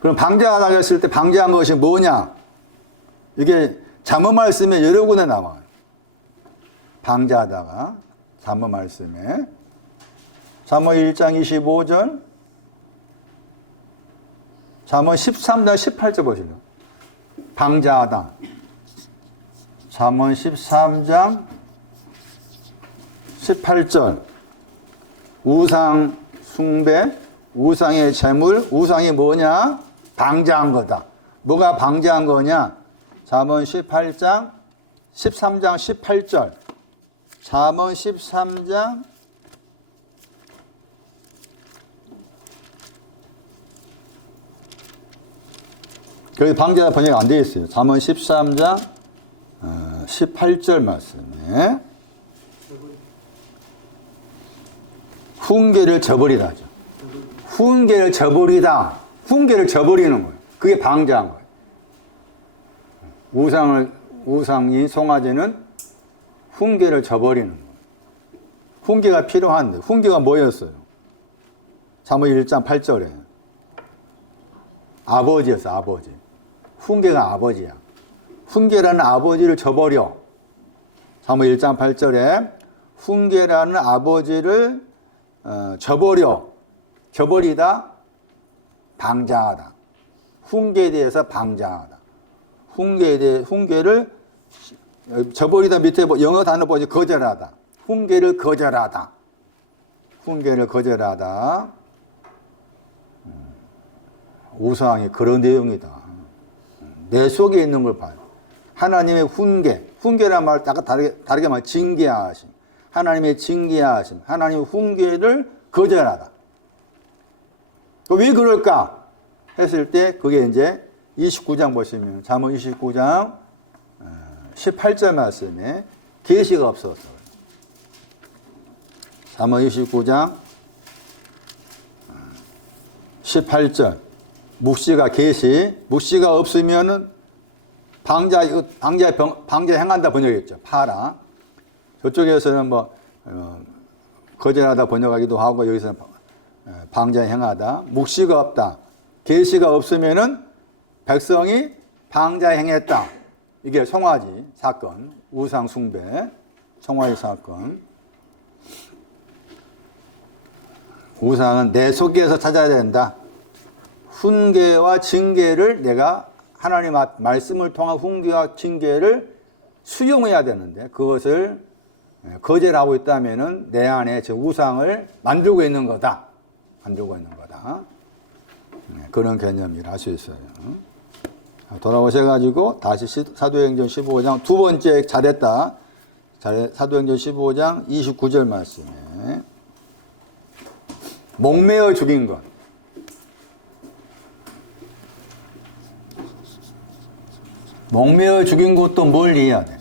그럼 방자하다고 했을 때 방자한 것이 뭐냐? 이게 잠언 말씀에 여러 군데 나와요. 방자하다가 잠언 말씀에 잠언 1장 25절, 잠언 13장 18절 보실래요? 방자하다. 잠언 13장 18절. 우상 숭배, 우상의 제물, 우상이 뭐냐? 방자한 거다. 뭐가 방자한 거냐? 잠언 13장 18절. 잠언 13장 여기 방자가 번역이 안 되어 있어요. 잠언 13장 18절 말씀에 훈계를 저버리다죠. 훈계를 저버리다. 훈계를 저버리는 거예요. 그게 방자한 거예요. 우상이 송아지는 훈계를 저버리는 거예요. 훈계가 필요한데, 훈계가 뭐였어요? 잠언 1장 8절에 아버지였어, 아버지. 훈계가 아버지야. 훈계라는 아버지를 저버려. 잠언 1장 8절에 훈계라는 아버지를 저버리다, 방자하다. 훈계에 대해서 방자하다. 훈계를 저버리다 밑에 영어 단어 보지 거절하다. 훈계를 거절하다. 훈계를 거절하다. 우상이 그런 내용이다. 내 속에 있는 걸 봐요. 하나님의 훈계란 말 약간 다르게 말 징계하심. 하나님의 징계하심. 하나님의 훈계를 거절하다. 왜 그럴까? 했을 때 그게 이제 29장 보시면 잠언 29장 18절 말씀에 계시가 없어서 잠언 29장 18절 묵시가 없으면은 방자 행한다 번역했죠. 파라. 저쪽에서는 거절하다 번역하기도 하고 여기서는 방자 행하다. 묵시가 없다. 계시가 없으면은 백성이 방자 행했다. 이게 송아지 사건, 우상 숭배, 송아지 사건. 우상은 내 속에서 찾아야 된다. 훈계와 징계를 내가 하나님 말씀을 통한 훈계와 징계를 수용해야 되는데 그것을 거절하고 있다면은 내 안에 저 우상을 만들고 있는 거다. 그런 개념이라 할 수 있어요. 돌아오셔가지고 다시 사도행전 15장 두 번째 잘했다. 사도행전 15장 29절 말씀에 목매어 죽인 것. 목매어 죽인 것도 뭘 이해해야 돼?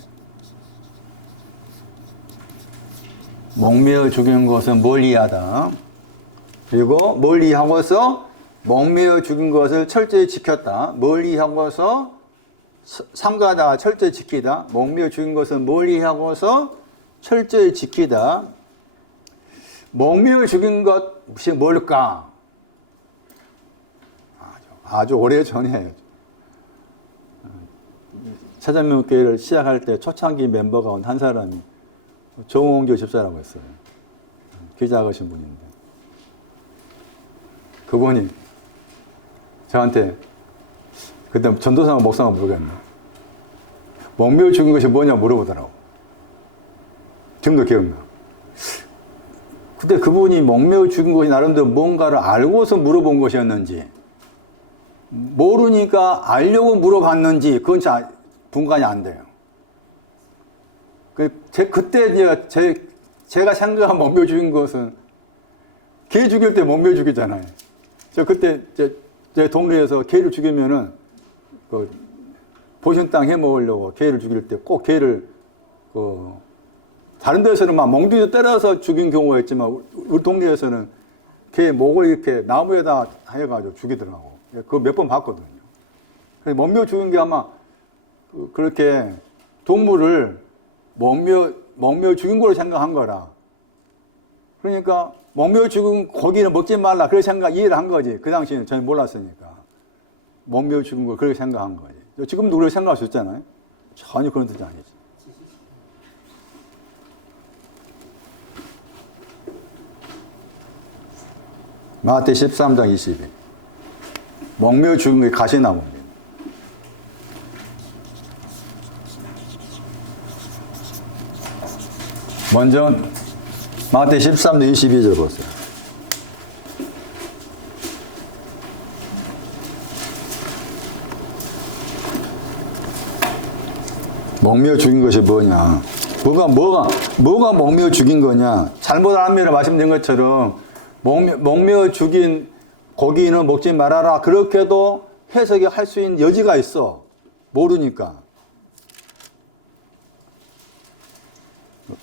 목매어 죽인 것은 뭘 이해하다. 그리고 뭘 이해하고서 목매어 죽인 것을 철저히 지켰다. 뭘 이해하고서 삼가다 철저히 지키다. 목매어 죽인 것은 뭘 이해하고서 철저히 지키다. 목매어 죽인 것이 뭘까? 아주 오래전에 차장면교회를 시작할 때 초창기 멤버가 온 한 사람이 정홍교 집사라고 했어요. 키 작으신 분인데. 그분이 저한테 그때 전도사가 목사가 모르겠네. 목매어 죽인 것이 뭐냐 물어보더라고. 지금도 기억나. 그때 그분이 목매어 죽인 것이 나름대로 뭔가를 알고서 물어본 것이었는지 모르니까 알려고 물어봤는지 그건 잘 분간이 안 돼요. 그때 제가 생각한 목매어 죽인 것은 개 죽일 때 목매어 죽이잖아요. 저 그때 제 동네에서 개를 죽이면은 그 보신 땅 해 먹으려고 개를 죽일 때 꼭 개를 다른 데서는 막 멍둥이도 때려서 죽인 경우가 있지만 우리 동네에서는 개 목을 이렇게 나무에다 해가지고 죽이더라고. 그거 몇 번 봤거든요. 그래서 목매어 죽인 게 아마 그렇게 동물을 목매어 죽인 걸로 생각한 거라. 그러니까 목묘 죽은 고기는 먹지 말라. 그렇게 이해를 한 거지. 그 당시에는 전혀 몰랐으니까. 목묘 죽은 걸 그렇게 생각한 거지. 지금도 그렇게 생각할 수 있잖아요. 전혀 그런 뜻이 아니지. 마태 13장 22. 목묘 죽은 게 가시나무입니다. 먼저 마태 13장 22절 보세요. 목묘 죽인 것이 뭐냐? 뭐가 목묘 죽인 거냐? 잘못 알면 말씀드린 것처럼 목묘 죽인 고기는 먹지 말아라. 그렇게도 해석이 할 수 있는 여지가 있어. 모르니까.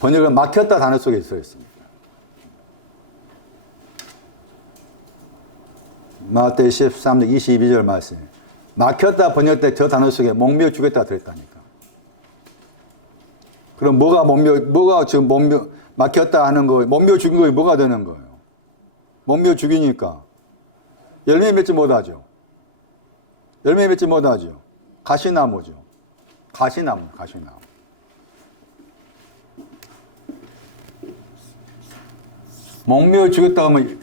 번역은 막혔다 단어 속에 써 있습니다. 마태 13장 22절 말씀. 막혔다 번역될 저 단어 속에 목묘 죽였다 들었다니까. 그럼 뭐가 지금 막혔다 하는 거, 목묘 죽인 거에 뭐가 되는 거예요? 목묘 죽이니까 열매 맺지 못하죠. 열매 맺지 못하죠. 가시나무죠. 가시나무. 목묘 죽였다 하면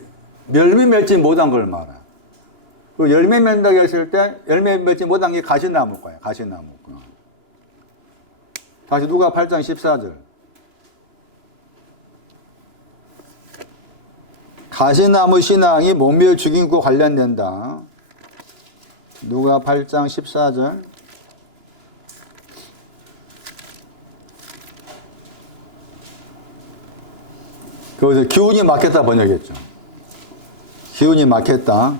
열매 맺지 못한 걸 말해. 그 열매 맺는다고 했을 때 열매 맺지 못한 게 가시나무 거예요. 가시나무. 다시 누가 8장 14절. 가시나무 신앙이 목묘 죽인 거 관련된다. 누가 8장 14절. 거기서 기운이 막혔다 번역했죠. 기운이 막혔다.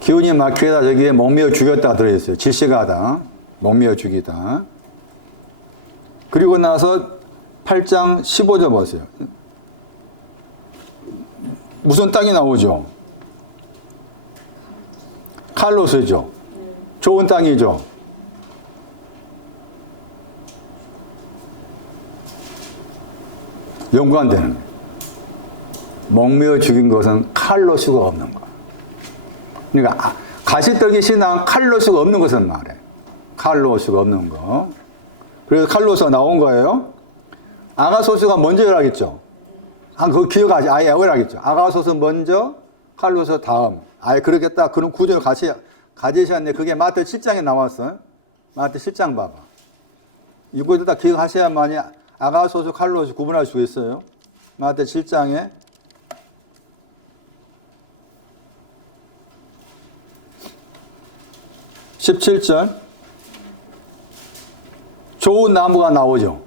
기운이 막히다 저기에 목묘 죽였다 들어있어요. 질식하다. 목묘 죽이다. 그리고 나서 8장 15절 보세요. 무슨 땅이 나오죠? 칼로스죠. 좋은 땅이죠. 연관되는 거예요. 목묘 죽인 것은 칼로스가 없는 거예요. 그러니까 가시떨기 신앙 칼로스가 없는 것은 말해. 칼로스가 없는 거. 그래서 칼로스가 나온 거예요. 아가소스가 먼저 열하겠죠. 그거 기억하지. 아예 열하겠죠. 아가소스 먼저, 칼로스 다음. 아예 그렇게 딱 그런 구조를 가지셨는데 그게 마태 7장에 나왔어요. 마태 7장 봐봐. 이거를 다 기억하셔야만이 아가소스, 칼로스 구분할 수 있어요. 마태 7장에 17절 좋은 나무가 나오죠.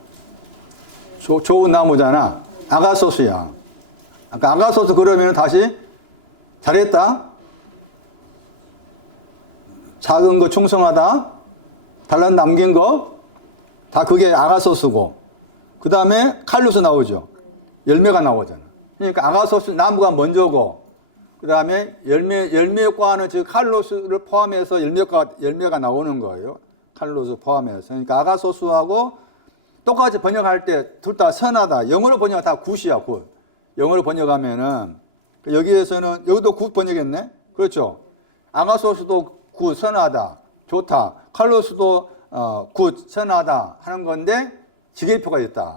좋은 나무잖아. 아가소스야. 아가소스 그러면 다시 잘했다. 작은 거 충성하다. 달란 남긴 거 다 그게 아가소스고 그 다음에 칼로스 나오죠. 열매가 나오잖아. 그러니까 아가소스 나무가 먼저고 그 다음에 열매과는 즉 칼로스를 포함해서 열매가 나오는 거예요. 칼로스 포함해서. 그러니까 아가소스하고 똑같이 번역할 때 둘 다 선하다. 영어로 번역하면 다 굿이야, 굿. 영어로 번역하면은 여기에서는 여기도 굿 번역했네. 그렇죠. 아가소스도 굿, 선하다, 좋다. 칼로스도 굿, 선하다 하는 건데 지계표가 있다.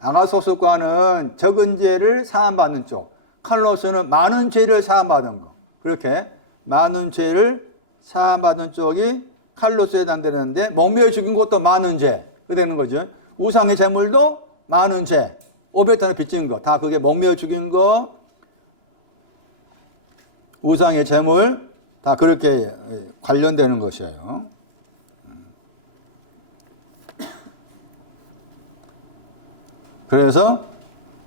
아가소스과는 적은 죄를 사함받는 쪽. 칼로스는 많은 죄를 사함받은 거. 그렇게 많은 죄를 사함받은 쪽이 칼로스에 해당되는데 목묘에 죽인 것도 많은 죄. 그렇게 되는 거죠. 우상의 제물도 많은 죄. 500단을 빚진 거. 다 그게 목묘에 죽인 거, 우상의 제물, 다 그렇게 관련되는 것이에요. 그래서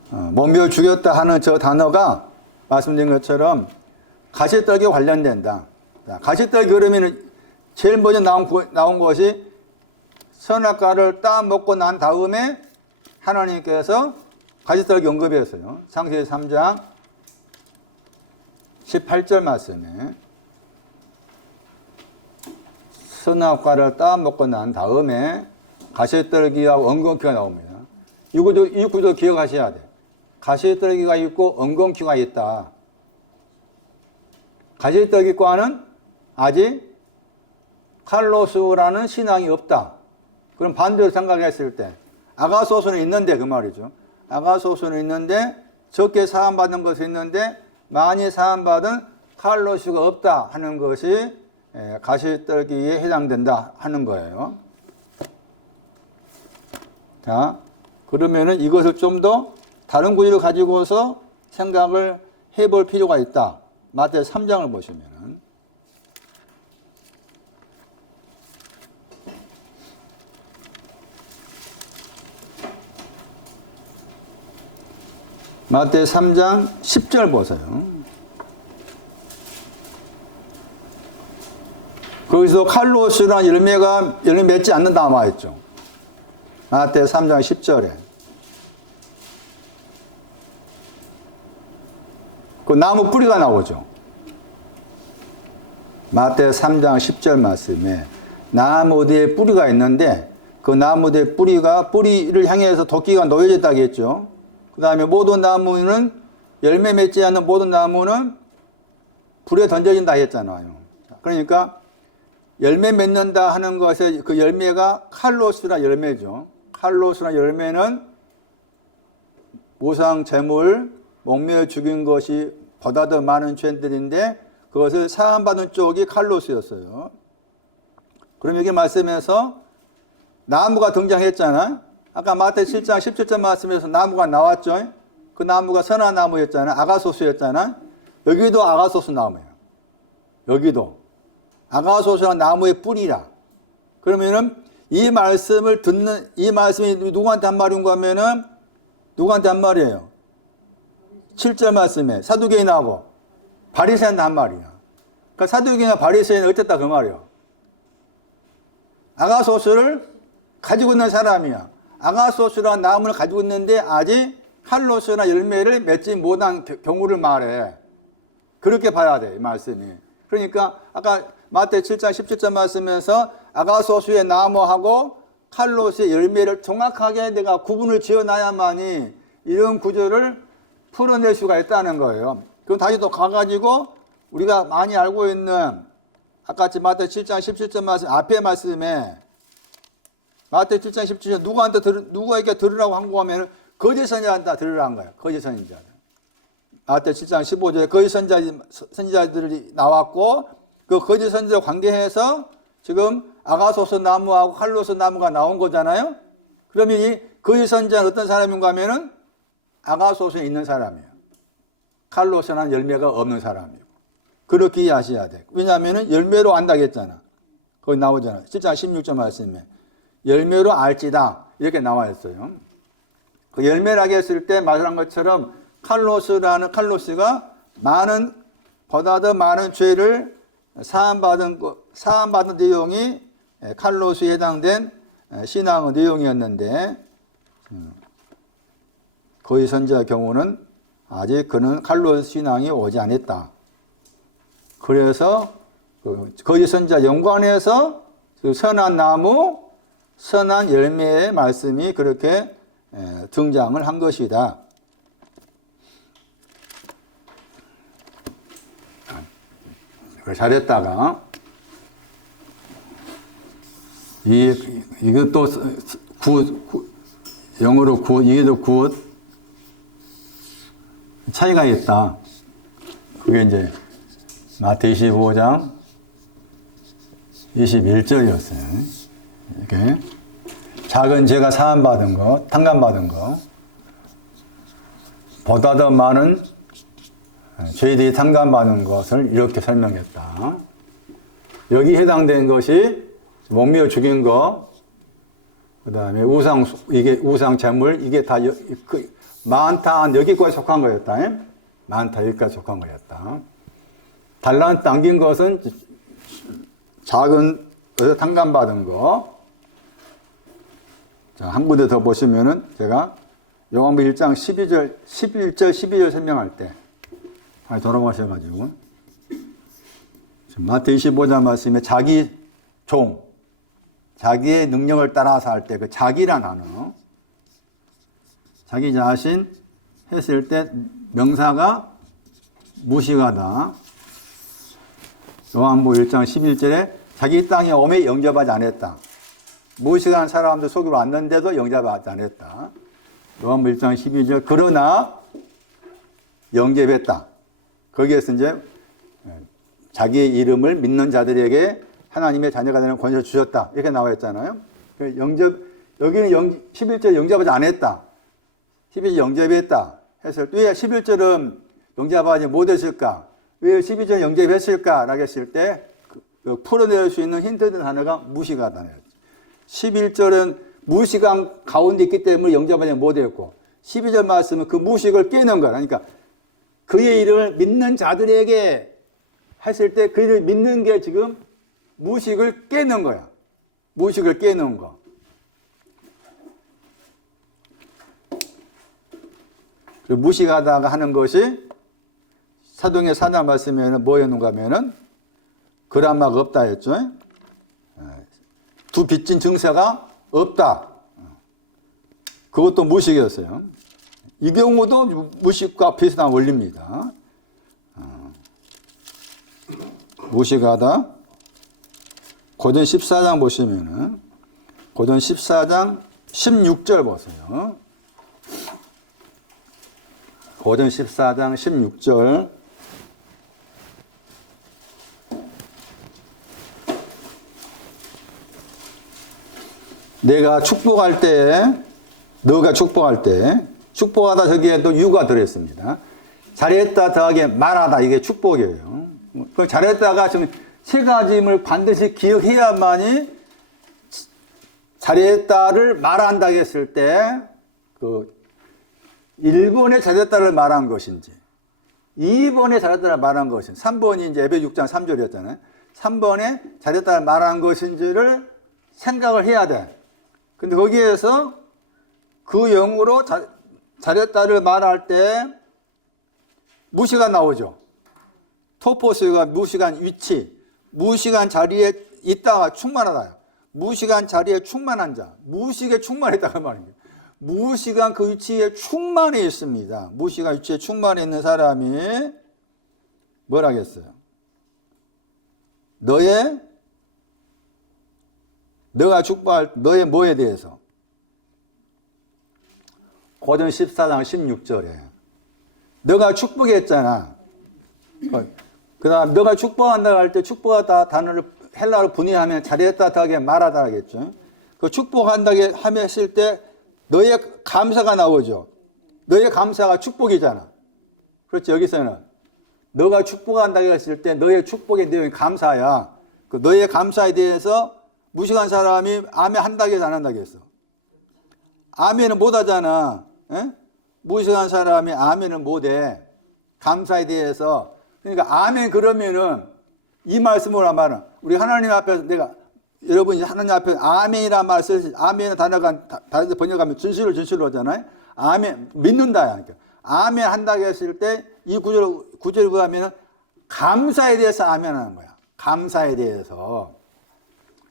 목묘 죽였다 하는 저 단어가 말씀드린 것처럼 가시떨기에 관련된다. 가시떨기 그러면 제일 먼저 나온 것이 선악과를 따 먹고 난 다음에 하나님께서 가시떨기 언급했어요. 창세기 3장 18절 말씀에 선악과를 따 먹고 난 다음에 가시떨기하고 엉겅퀴가 나옵니다. 이 구조 기억하셔야 돼. 가시떨기가 있고 엉겅퀴가 있다. 가시떨기과는 아직 칼로스라는 신앙이 없다. 그럼 반대로 생각했을 때 아가소스는 있는데 그 말이죠. 아가소스는 있는데 적게 사함받은 것이 있는데 많이 사함받은 칼로스가 없다 하는 것이 가시떨기에 해당된다 하는 거예요. 자, 그러면은 이것을 좀 더 다른 구조를 가지고서 생각을 해볼 필요가 있다. 마태 3장을 보시면은 마태 3장 10절 보세요. 거기서 칼로스란 열매 맺지 않는다 나와있죠. 마태 3장 10절에. 그 나무 뿌리가 나오죠. 마태 3장 10절 말씀에 나무 뒤에 뿌리가 있는데 그 나무 뒤에 뿌리를 향해서 도끼가 놓여졌다고 했죠. 그 다음에 모든 나무는 열매 맺지 않는 모든 나무는 불에 던져진다 했잖아요. 그러니까 열매 맺는다 하는 것의 그 열매가 칼로스라 열매죠. 칼로스라 열매는 우상 제물 목매어 죽인 것이 보다 더 많은 죄들인데 그것을 사함받은 쪽이 칼로스였어요. 그럼 여기 말씀에서 나무가 등장했잖아. 아까 마태 7장 17절 말씀에서 나무가 나왔죠. 그 나무가 선한 나무였잖아. 아가소스였잖아. 여기도 아가소스 나무예요. 여기도 아가소스란 나무의 뿌리라. 그러면은 이 말씀을 듣는 이 말씀이 누구한테 한 말인가 하면은 누구한테 한 말이에요? 7절 말씀에 사두개인하고 바리새인한테 한 말이야. 그러니까 사두개인과 바리새인은 어땠다 그 말이에요. 아가소스를 가지고 있는 사람이야. 아가소스라는 나무를 가지고 있는데 아직 칼로스나 열매를 맺지 못한 경우를 말해. 그렇게 봐야 돼, 이 말씀이. 그러니까 아까 마태 7장 17절 말씀에서 아가소스의 나무하고 칼로스의 열매를 정확하게 내가 구분을 지어놔야만이 이런 구조를 풀어낼 수가 있다는 거예요. 그럼 다시 또 가가지고 우리가 많이 알고 있는 아까 마태 7장 17절 말씀 앞에 말씀에 마태 7장 17절 누구에게 들으라고 한 거 하면 거짓 선지자한테 들으라 한 거예요. 거짓 선지자. 마태 7장 15절에 거짓 선지자들이 나왔고 그 거짓 선지자 관계해서 지금 아가소스 나무하고 칼로스 나무가 나온 거잖아요. 그러면 이 거짓 선지자는 어떤 사람인가 하면은 아가소스에 있는 사람이에요. 칼로스는 열매가 없는 사람이고. 그렇게 이해하셔야 돼. 왜냐하면 열매로 안다고 했잖아. 거기 나오잖아. 7장 16절 말씀에. 열매로 알지다. 이렇게 나와 있어요. 그 열매라고 했을 때 말한 것처럼 칼로스가 보다 더 많은 죄를 사함받은 내용이 칼로스에 해당된 신앙의 내용이었는데 거짓 선지자의 경우는 아직 그는 칼로스 신앙이 오지 않았다. 그래서 거짓 선지자 연관해서 그 선한 나무, 선한 열매의 말씀이 그렇게 등장을 한 것이다. 잘했다가 이것도 영어로 이게도 굿 차이가 있다. 그게 이제 마태 25장 21절이었어요. 이렇게 작은 죄가 사함받은 것, 탕감받은 것, 보다 더 많은 죄들이 탕감받은 것을 이렇게 설명했다. 여기 해당된 것이 목매어 죽인 것, 그 다음에 우상 제물, 이게 다 많다, 여기까지 속한 거였다. 많다, 여기까지 속한 거였다. 달란트 남긴 것은 작은 것을 탕감받은 거. 자, 한 군데 더 보시면은 제가 요한복음 1장 11절, 12절 설명할 때 다시 돌아가셔가지고 마태 25장 말씀에 자기 종, 자기의 능력을 따라서 할 때 그 자기란 단어, 자기 자신 했을 때 명사가 무식하다. 요한복음 1장 11절에 자기 땅에 오매 영접하지 않았다. 무식한 사람들 속으로 왔는데도 영접하지 않았다. 요한복음 1장 12절 그러나 영접했다. 거기에서 이제 자기의 이름을 믿는 자들에게 하나님의 자녀가 되는 권세를 주셨다. 이렇게 나와 있잖아요. 여기는 11절 영접하지 않았다. 12절 영접했다. 했을 때 왜 11절은 영접하지 못했을까? 왜 12절 영접했을까? 라고 했을 때 풀어낼 수 있는 힌트된 단어가 무식하다는 거죠. 11절은 무식한 가운데 있기 때문에 영접하지 못했고 12절 말씀은 그 무식을 깨는 거야. 그러니까 그의 이름을 믿는 자들에게 했을 때 그를 믿는 게 지금 무식을 깨는 거야. 무식을 깨는 거. 무식하다가 하는 것이 사도행전 4장 말씀에는 뭐였는가 하면은 그라마가 없다 했죠. 두 빚진 증세가 없다. 그것도 무식이었어요. 이 경우도 무식과 비슷한 원리입니다. 무식하다. 고전 14장 보시면은 고전 14장 16절 보세요. 고전 14장 16절 내가 축복할 때 너가 축복할 때 축복하다 저기에 또 유가 들어있습니다. 잘했다 더하기 말하다 이게 축복이에요. 그 잘했다가 지금 세 가지를 반드시 기억해야만이 잘했다를 말한다 했을 때 그 1번에 잘했다를 말한 것인지 2번에 잘했다를 말한 것인지 3번이 이제 에베 6장 3절이었잖아요. 3번에 잘했다를 말한 것인지를 생각을 해야 돼. 근데 거기에서 그 영으로 잘했다를 말할 때 무시가 나오죠. 토포스가 무식한 위치, 무식한 자리에 있다가 충만하다. 무식한 자리에 충만한 자, 무식에 충만했다고 말입니다. 무식한 그 위치에 충만해 있습니다. 무식한 위치에 충만해 있는 사람이 뭘 하겠어요? 너가 축복할 너의 뭐에 대해서? 고전 14장 16절에 너가 축복했잖아. 그 다음 너가 축복한다고 할 때 축복하다 단어를 헬라어로 분해하면 잘했다 하게 말하다 하겠죠. 그 축복한다고 하면 했을 때 너의 감사가 나오죠. 너의 감사가 축복이잖아. 그렇지. 여기서는 너가 축복한다고 했을 때 너의 축복의 내용이 감사야. 그 너의 감사에 대해서 무식한 사람이 아멘 한다고 해서 안 한다고 했어. 아멘은 못 하잖아. 에? 무식한 사람이 아멘을 못 해. 감사에 대해서. 그러니까 아멘 그러면은 이 말씀으로 하면은 우리 하나님 앞에서 여러분이 하나님 앞에 아멘이라는 말을 쓰지. 아멘의 단어가 다른 데 번역하면 진실로 하잖아요. 아멘 믿는다. 그러니까 아멘 한다고 했을 때 이 구절을 보면은 감사에 대해서 아멘 하는 거야. 감사에 대해서.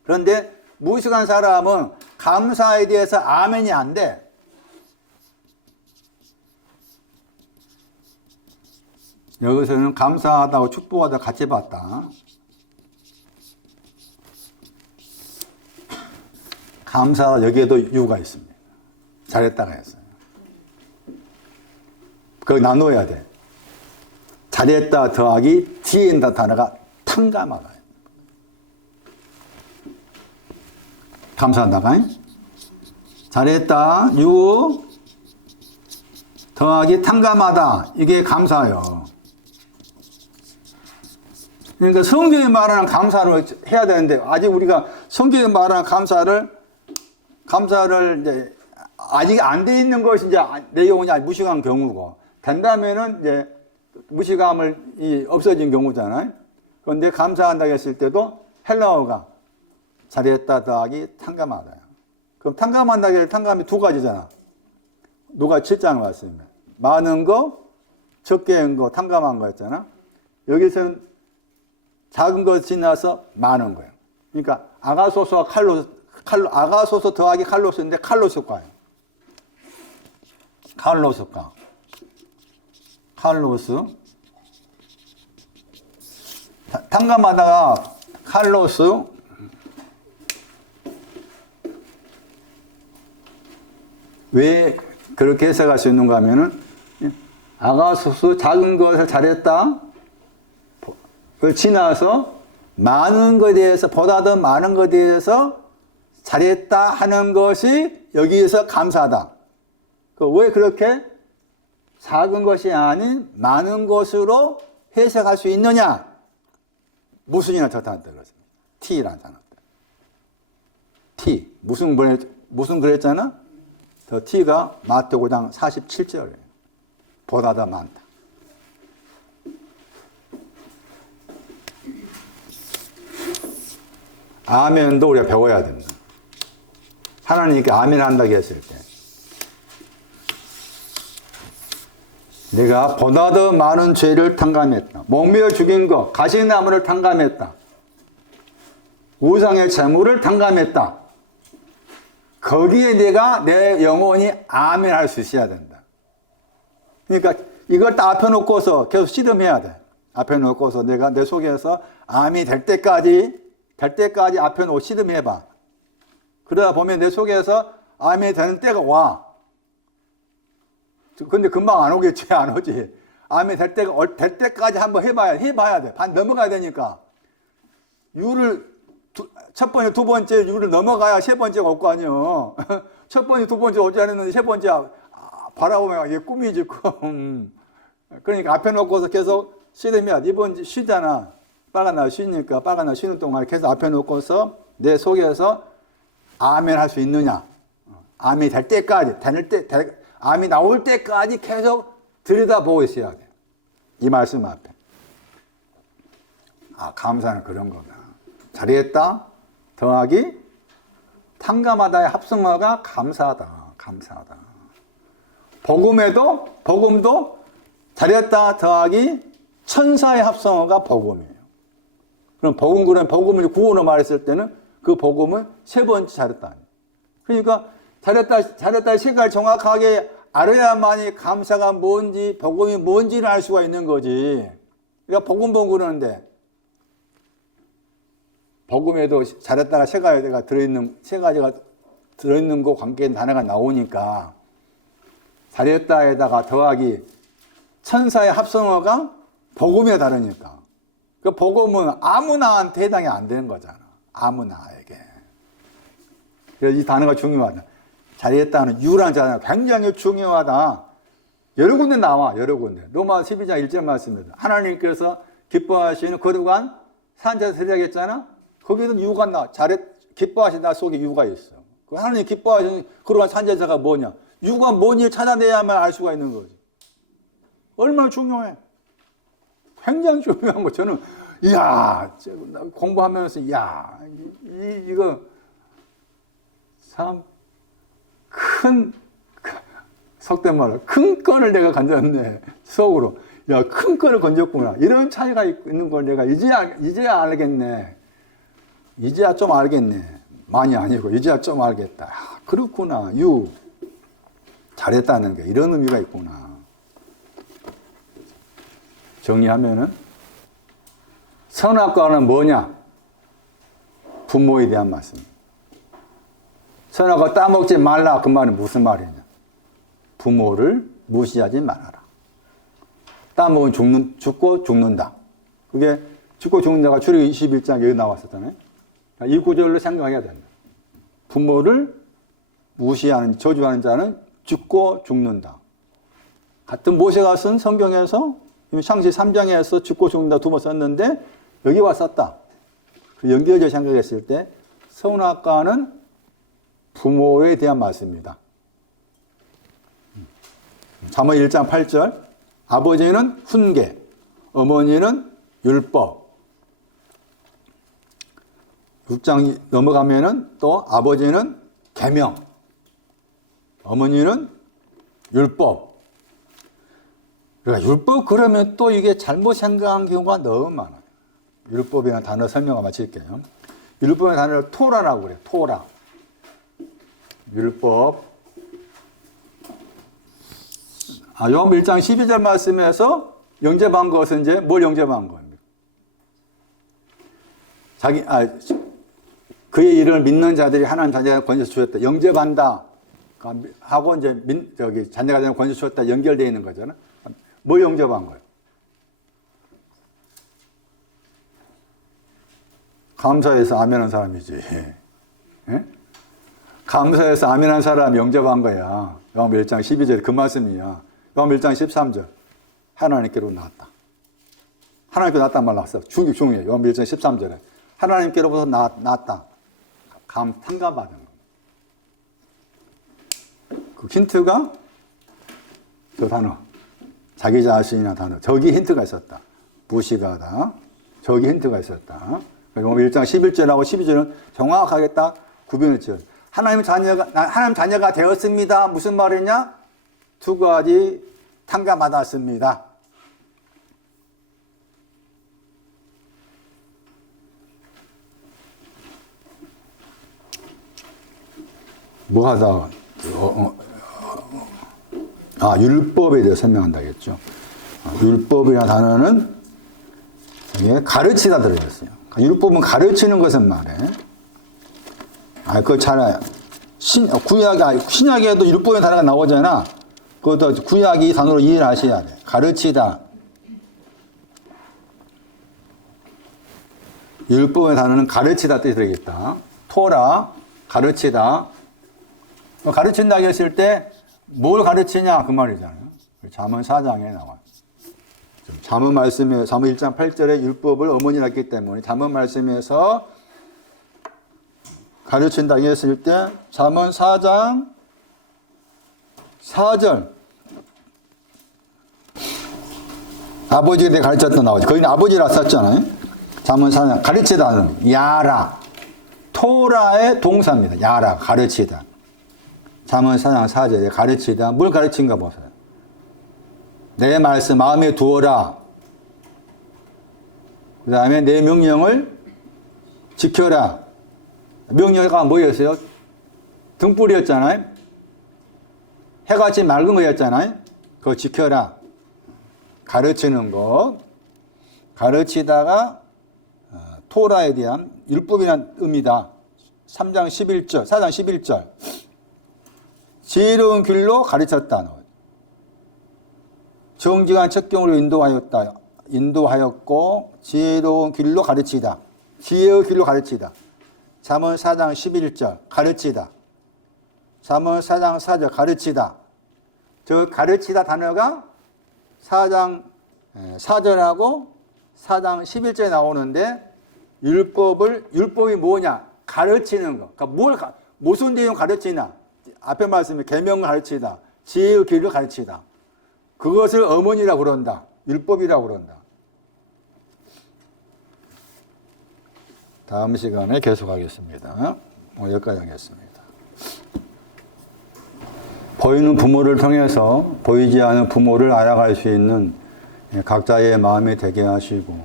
그런데 무식한 사람은 감사에 대해서 아멘이 안 돼. 여기서는 감사하다고 축복하다 같이 봤다. 감사하다 여기에도 이유가 있습니다. 잘했다가 했어요. 그거 나눠야 돼. 잘했다 더하기 뒤에 있는 단어가 탕감하다. 감사하다가 잘했다 유 더하기 탕감하다 이게 감사예요. 그러니까 성경이 말하는 감사를 해야 되는데 아직 우리가 성경이 말하는 감사를 이제 아직 안 돼 있는 것이 이제 내용이 아주 무식한 경우고 된다면은 이제 무식함을 없어진 경우잖아요. 그런데 감사한다고 했을 때도 헬라어가 잘했다 더하기 탕감하다. 그럼 탕감한다고 해서 탕감이 두 가지잖아. 누가 7장 왔습니다. 많은 거, 적게 한 거, 탕감한 거였잖아. 여기서는 작은 것 지나서 많은 거예요. 그러니까 아가소스와 아가소스 더하기 칼로스인데 칼로스과예요. 칼로스과. 칼로스. 단가마다가 칼로스. 왜 그렇게 해석할 수 있는가 하면은, 아가소스 작은 것을 잘했다. 그걸 지나서 많은 것에 대해서, 보다 더 많은 것에 대해서 잘했다 하는 것이 여기에서 감사하다. 왜 그렇게 작은 것이 아닌 많은 것으로 해석할 수 있느냐? 무슨이나 저탄다 그렇습니다. T라는 단어. T. 무슨 그랬잖아? 더 T가 마태복음 47절이에요. 보다 더 많다. 아멘도 우리가 배워야 됩니다. 하나님께 아멘 한다고 했을 때 내가 보다 더 많은 죄를 탕감했다. 목매어 죽인 것, 가시나무를 탕감했다. 우상의 재물을 탕감했다. 거기에 내가 내 영혼이 아멘 할 수 있어야 된다. 그러니까 이걸 다 앞에 놓고서 계속 씨름해야 돼. 앞에 놓고서 내가 내 속에서 아멘이 될 때까지 앞에 놓고 씨름해봐. 그러다 보면 내 속에서 아멘이 되는 때가 와. 근데 금방 안 오겠지, 안 오지. 아멘이 될 때까지 한번 해봐야 돼. 반 넘어가야 되니까. 첫 번째, 두 번째 유를 넘어가야 세 번째가 올 거 아니에요. 첫 번째, 두 번째 오지 않았는데 세 번째 바라보면 이게 꿈이 짓고. 그러니까 앞에 놓고서 계속 씨름해야 돼. 이번 쉬잖아. 빨간 날 쉬니까 빨간 날 쉬는 동안 계속 앞에 놓고서 내 속에서 아멘 할 수 있느냐. 아멘이 될 때까지, 아멘이 나올 때까지 계속 들여다보고 있어야 돼. 이 말씀 앞에. 감사는 그런 거다. 잘했다 더하기 탕감하다의 합성어가 감사하다. 감사하다. 복음도 잘했다 더하기 천사의 합성어가 복음이에요. 그럼 복음을 구원으로 말했을 때는 그 복음은 세 번째 잘했다. 그러니까 잘했다의 생각을 정확하게 알아야만이 감사가 뭔지 복음이 뭔지를 알 수가 있는 거지. 그러니까 복음 그러는데 복음에도 잘했다가 세 가지가 들어있는 거 관계된 단어가 나오니까 잘했다에다가 더하기 천사의 합성어가 복음에 다르니까. 그 복음은 아무나한테 해당이 안 되는 거잖아. 아무나에게. 그래서 이 단어가 중요하다. 잘했다는 유라는 단어가 굉장히 중요하다. 여러 군데 나와, 여러 군데. 로마 12장 1절 말씀입니다. 하나님께서 기뻐하시는 거룩한 산자에서 드려야겠잖아? 거기에는 유가 기뻐하신 나 속에 유가 있어. 하나님 기뻐하시는 거룩한 산자가 뭐냐? 유가 뭔지 찾아내야만 알 수가 있는 거지. 얼마나 중요해. 굉장히 중요한 거. 저는, 공부하면서, 이거, 참, 속된 말로, 큰 건을 내가 건졌네. 속으로. 큰 건을 건졌구나. 이런 차이가 있는 걸 내가 이제야 알겠네. 이제야 좀 알겠네. 많이 아니고, 이제야 좀 알겠다. 그렇구나. 잘했다는 게 이런 의미가 있구나. 정리하면은, 선악과는 뭐냐? 부모에 대한 말씀. 선악과 따먹지 말라. 그 말은 무슨 말이냐? 부모를 무시하지 말아라. 따먹으면 죽고 죽는다. 그게 죽고 죽는다가 출애굽 21장에 여기 나왔었잖아요. 이 구절로 생각해야 된다. 부모를 무시하는, 저주하는 자는 죽고 죽는다. 같은 모세가 쓴 성경에서 창시 3장에서 죽고 죽는다 두 번 썼는데 여기 왔었다. 연결해서 생각했을 때 선악과는 부모에 대한 말씀입니다. 잠언 1장 8절 아버지는 훈계, 어머니는 율법. 6장 넘어가면은 또 아버지는 계명, 어머니는 율법. 그러니까 율법 그러면 또 이게 잘못 생각한 경우가 너무 많아요. 율법이라는 단어 설명을 마칠게요. 율법의 단어를 토라라고 그래요. 토라. 율법. 요한복음 1장 12절 말씀에서 영접한 것은 이제 뭘 영접한 겁니까? 그의 이름을 믿는 자들이 하나님 자녀가 권세 주셨다. 영접한다 하고 이제 자녀가 되는 권세 주셨다 연결되어 있는 거잖아. 뭘 영접한 거예요? 감사해서 아멘한 사람이지. 예? 감사해서 아멘한 사람 영접한 거야. 요한복음 1장 12절 그 말씀이야. 요한복음 1장 13절 하나님께로 나왔다. 하나님께로 나왔단 말 나왔어. 중요해. 요한복음 1장 13절에 하나님께로부터 나왔다. 탕감받은 거. 그 힌트가 저 단어. 자기 자신이나 단어. 저기 힌트가 있었다. 무시가다. 저기 힌트가 있었다. 요한복음 1장 11절하고 12절은 정확하게 딱 구분을 지어요. 하나님 자녀가 되었습니다. 무슨 말이냐? 두 가지 탕감받았습니다. 뭐 하다가 율법에 대해 설명한다겠죠. 율법이라는 단어는 가르치다 들어있어요. 율법은 가르치는 것은 말해. 그거 잘 알아요. 신약에도 율법의 단어가 나오잖아. 그것도 구약이 단어로 이해를 하셔야 돼. 가르치다. 율법의 단어는 가르치다 뜻이 들어있다. 토라, 가르치다. 가르친다고 했을 때 뭘 가르치냐 그 말이잖아요. 잠언 4장에 나와요. 잠언 말씀에 잠언 1장 8절에 율법을 어머니라 했기 때문에 잠언 말씀에서 가르친다고 했을 때 잠언 4장 4절 아버지가 내가 가르쳤다 나오죠. 거기는 아버지라 썼잖아요. 잠언 4장 가르치다는 야라 토라의 동사입니다. 야라 가르치다. 잠언 4장 4절에 가르치다. 뭘 가르친가 보세요. 내 말씀 마음에 두어라. 그 다음에 내 명령을 지켜라. 명령가 뭐였어요? 등불이었잖아요. 해같이 맑은 거였잖아요. 그거 지켜라. 가르치는 것. 가르치다가 토라에 대한 율법이라는 의미다. 3장 11절, 4장 11절. 지혜로운 길로 가르쳤다. 정직한 척경으로 인도하였고 지혜로운 길로 가르치다. 지혜의 길로 가르치다. 잠언 4장 11절 가르치다. 잠언 4장 4절 가르치다. 저 가르치다 단어가 4장 4절하고 4장 11절에 나오는데 율법이 뭐냐? 가르치는 거. 그러니까 무슨 내용 가르치나? 앞에 말씀에 계명을 가르치다. 지혜의 길을 가르치다. 그것을 어머니라고 그런다. 율법이라고 그런다. 다음 시간에 계속하겠습니다. 여기까지 하겠습니다. 보이는 부모를 통해서 보이지 않는 부모를 알아갈 수 있는 각자의 마음이 되게 하시고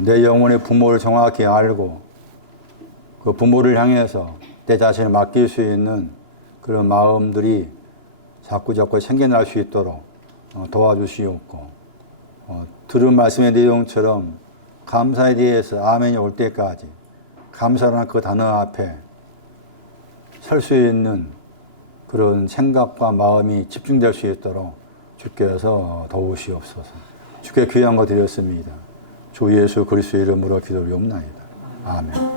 내 영혼의 부모를 정확히 알고 그 부모를 향해서 내 자신을 맡길 수 있는 그런 마음들이 자꾸 생겨날 수 있도록 도와주시옵고 들은 말씀의 내용처럼 감사에 대해서 아멘이 올 때까지 감사라는 그 단어 앞에 설 수 있는 그런 생각과 마음이 집중될 수 있도록 주께서 도우시옵소서. 주께 귀한 거 드렸습니다. 주 예수 그리스도의 이름으로 기도드리옵나이다. 아멘.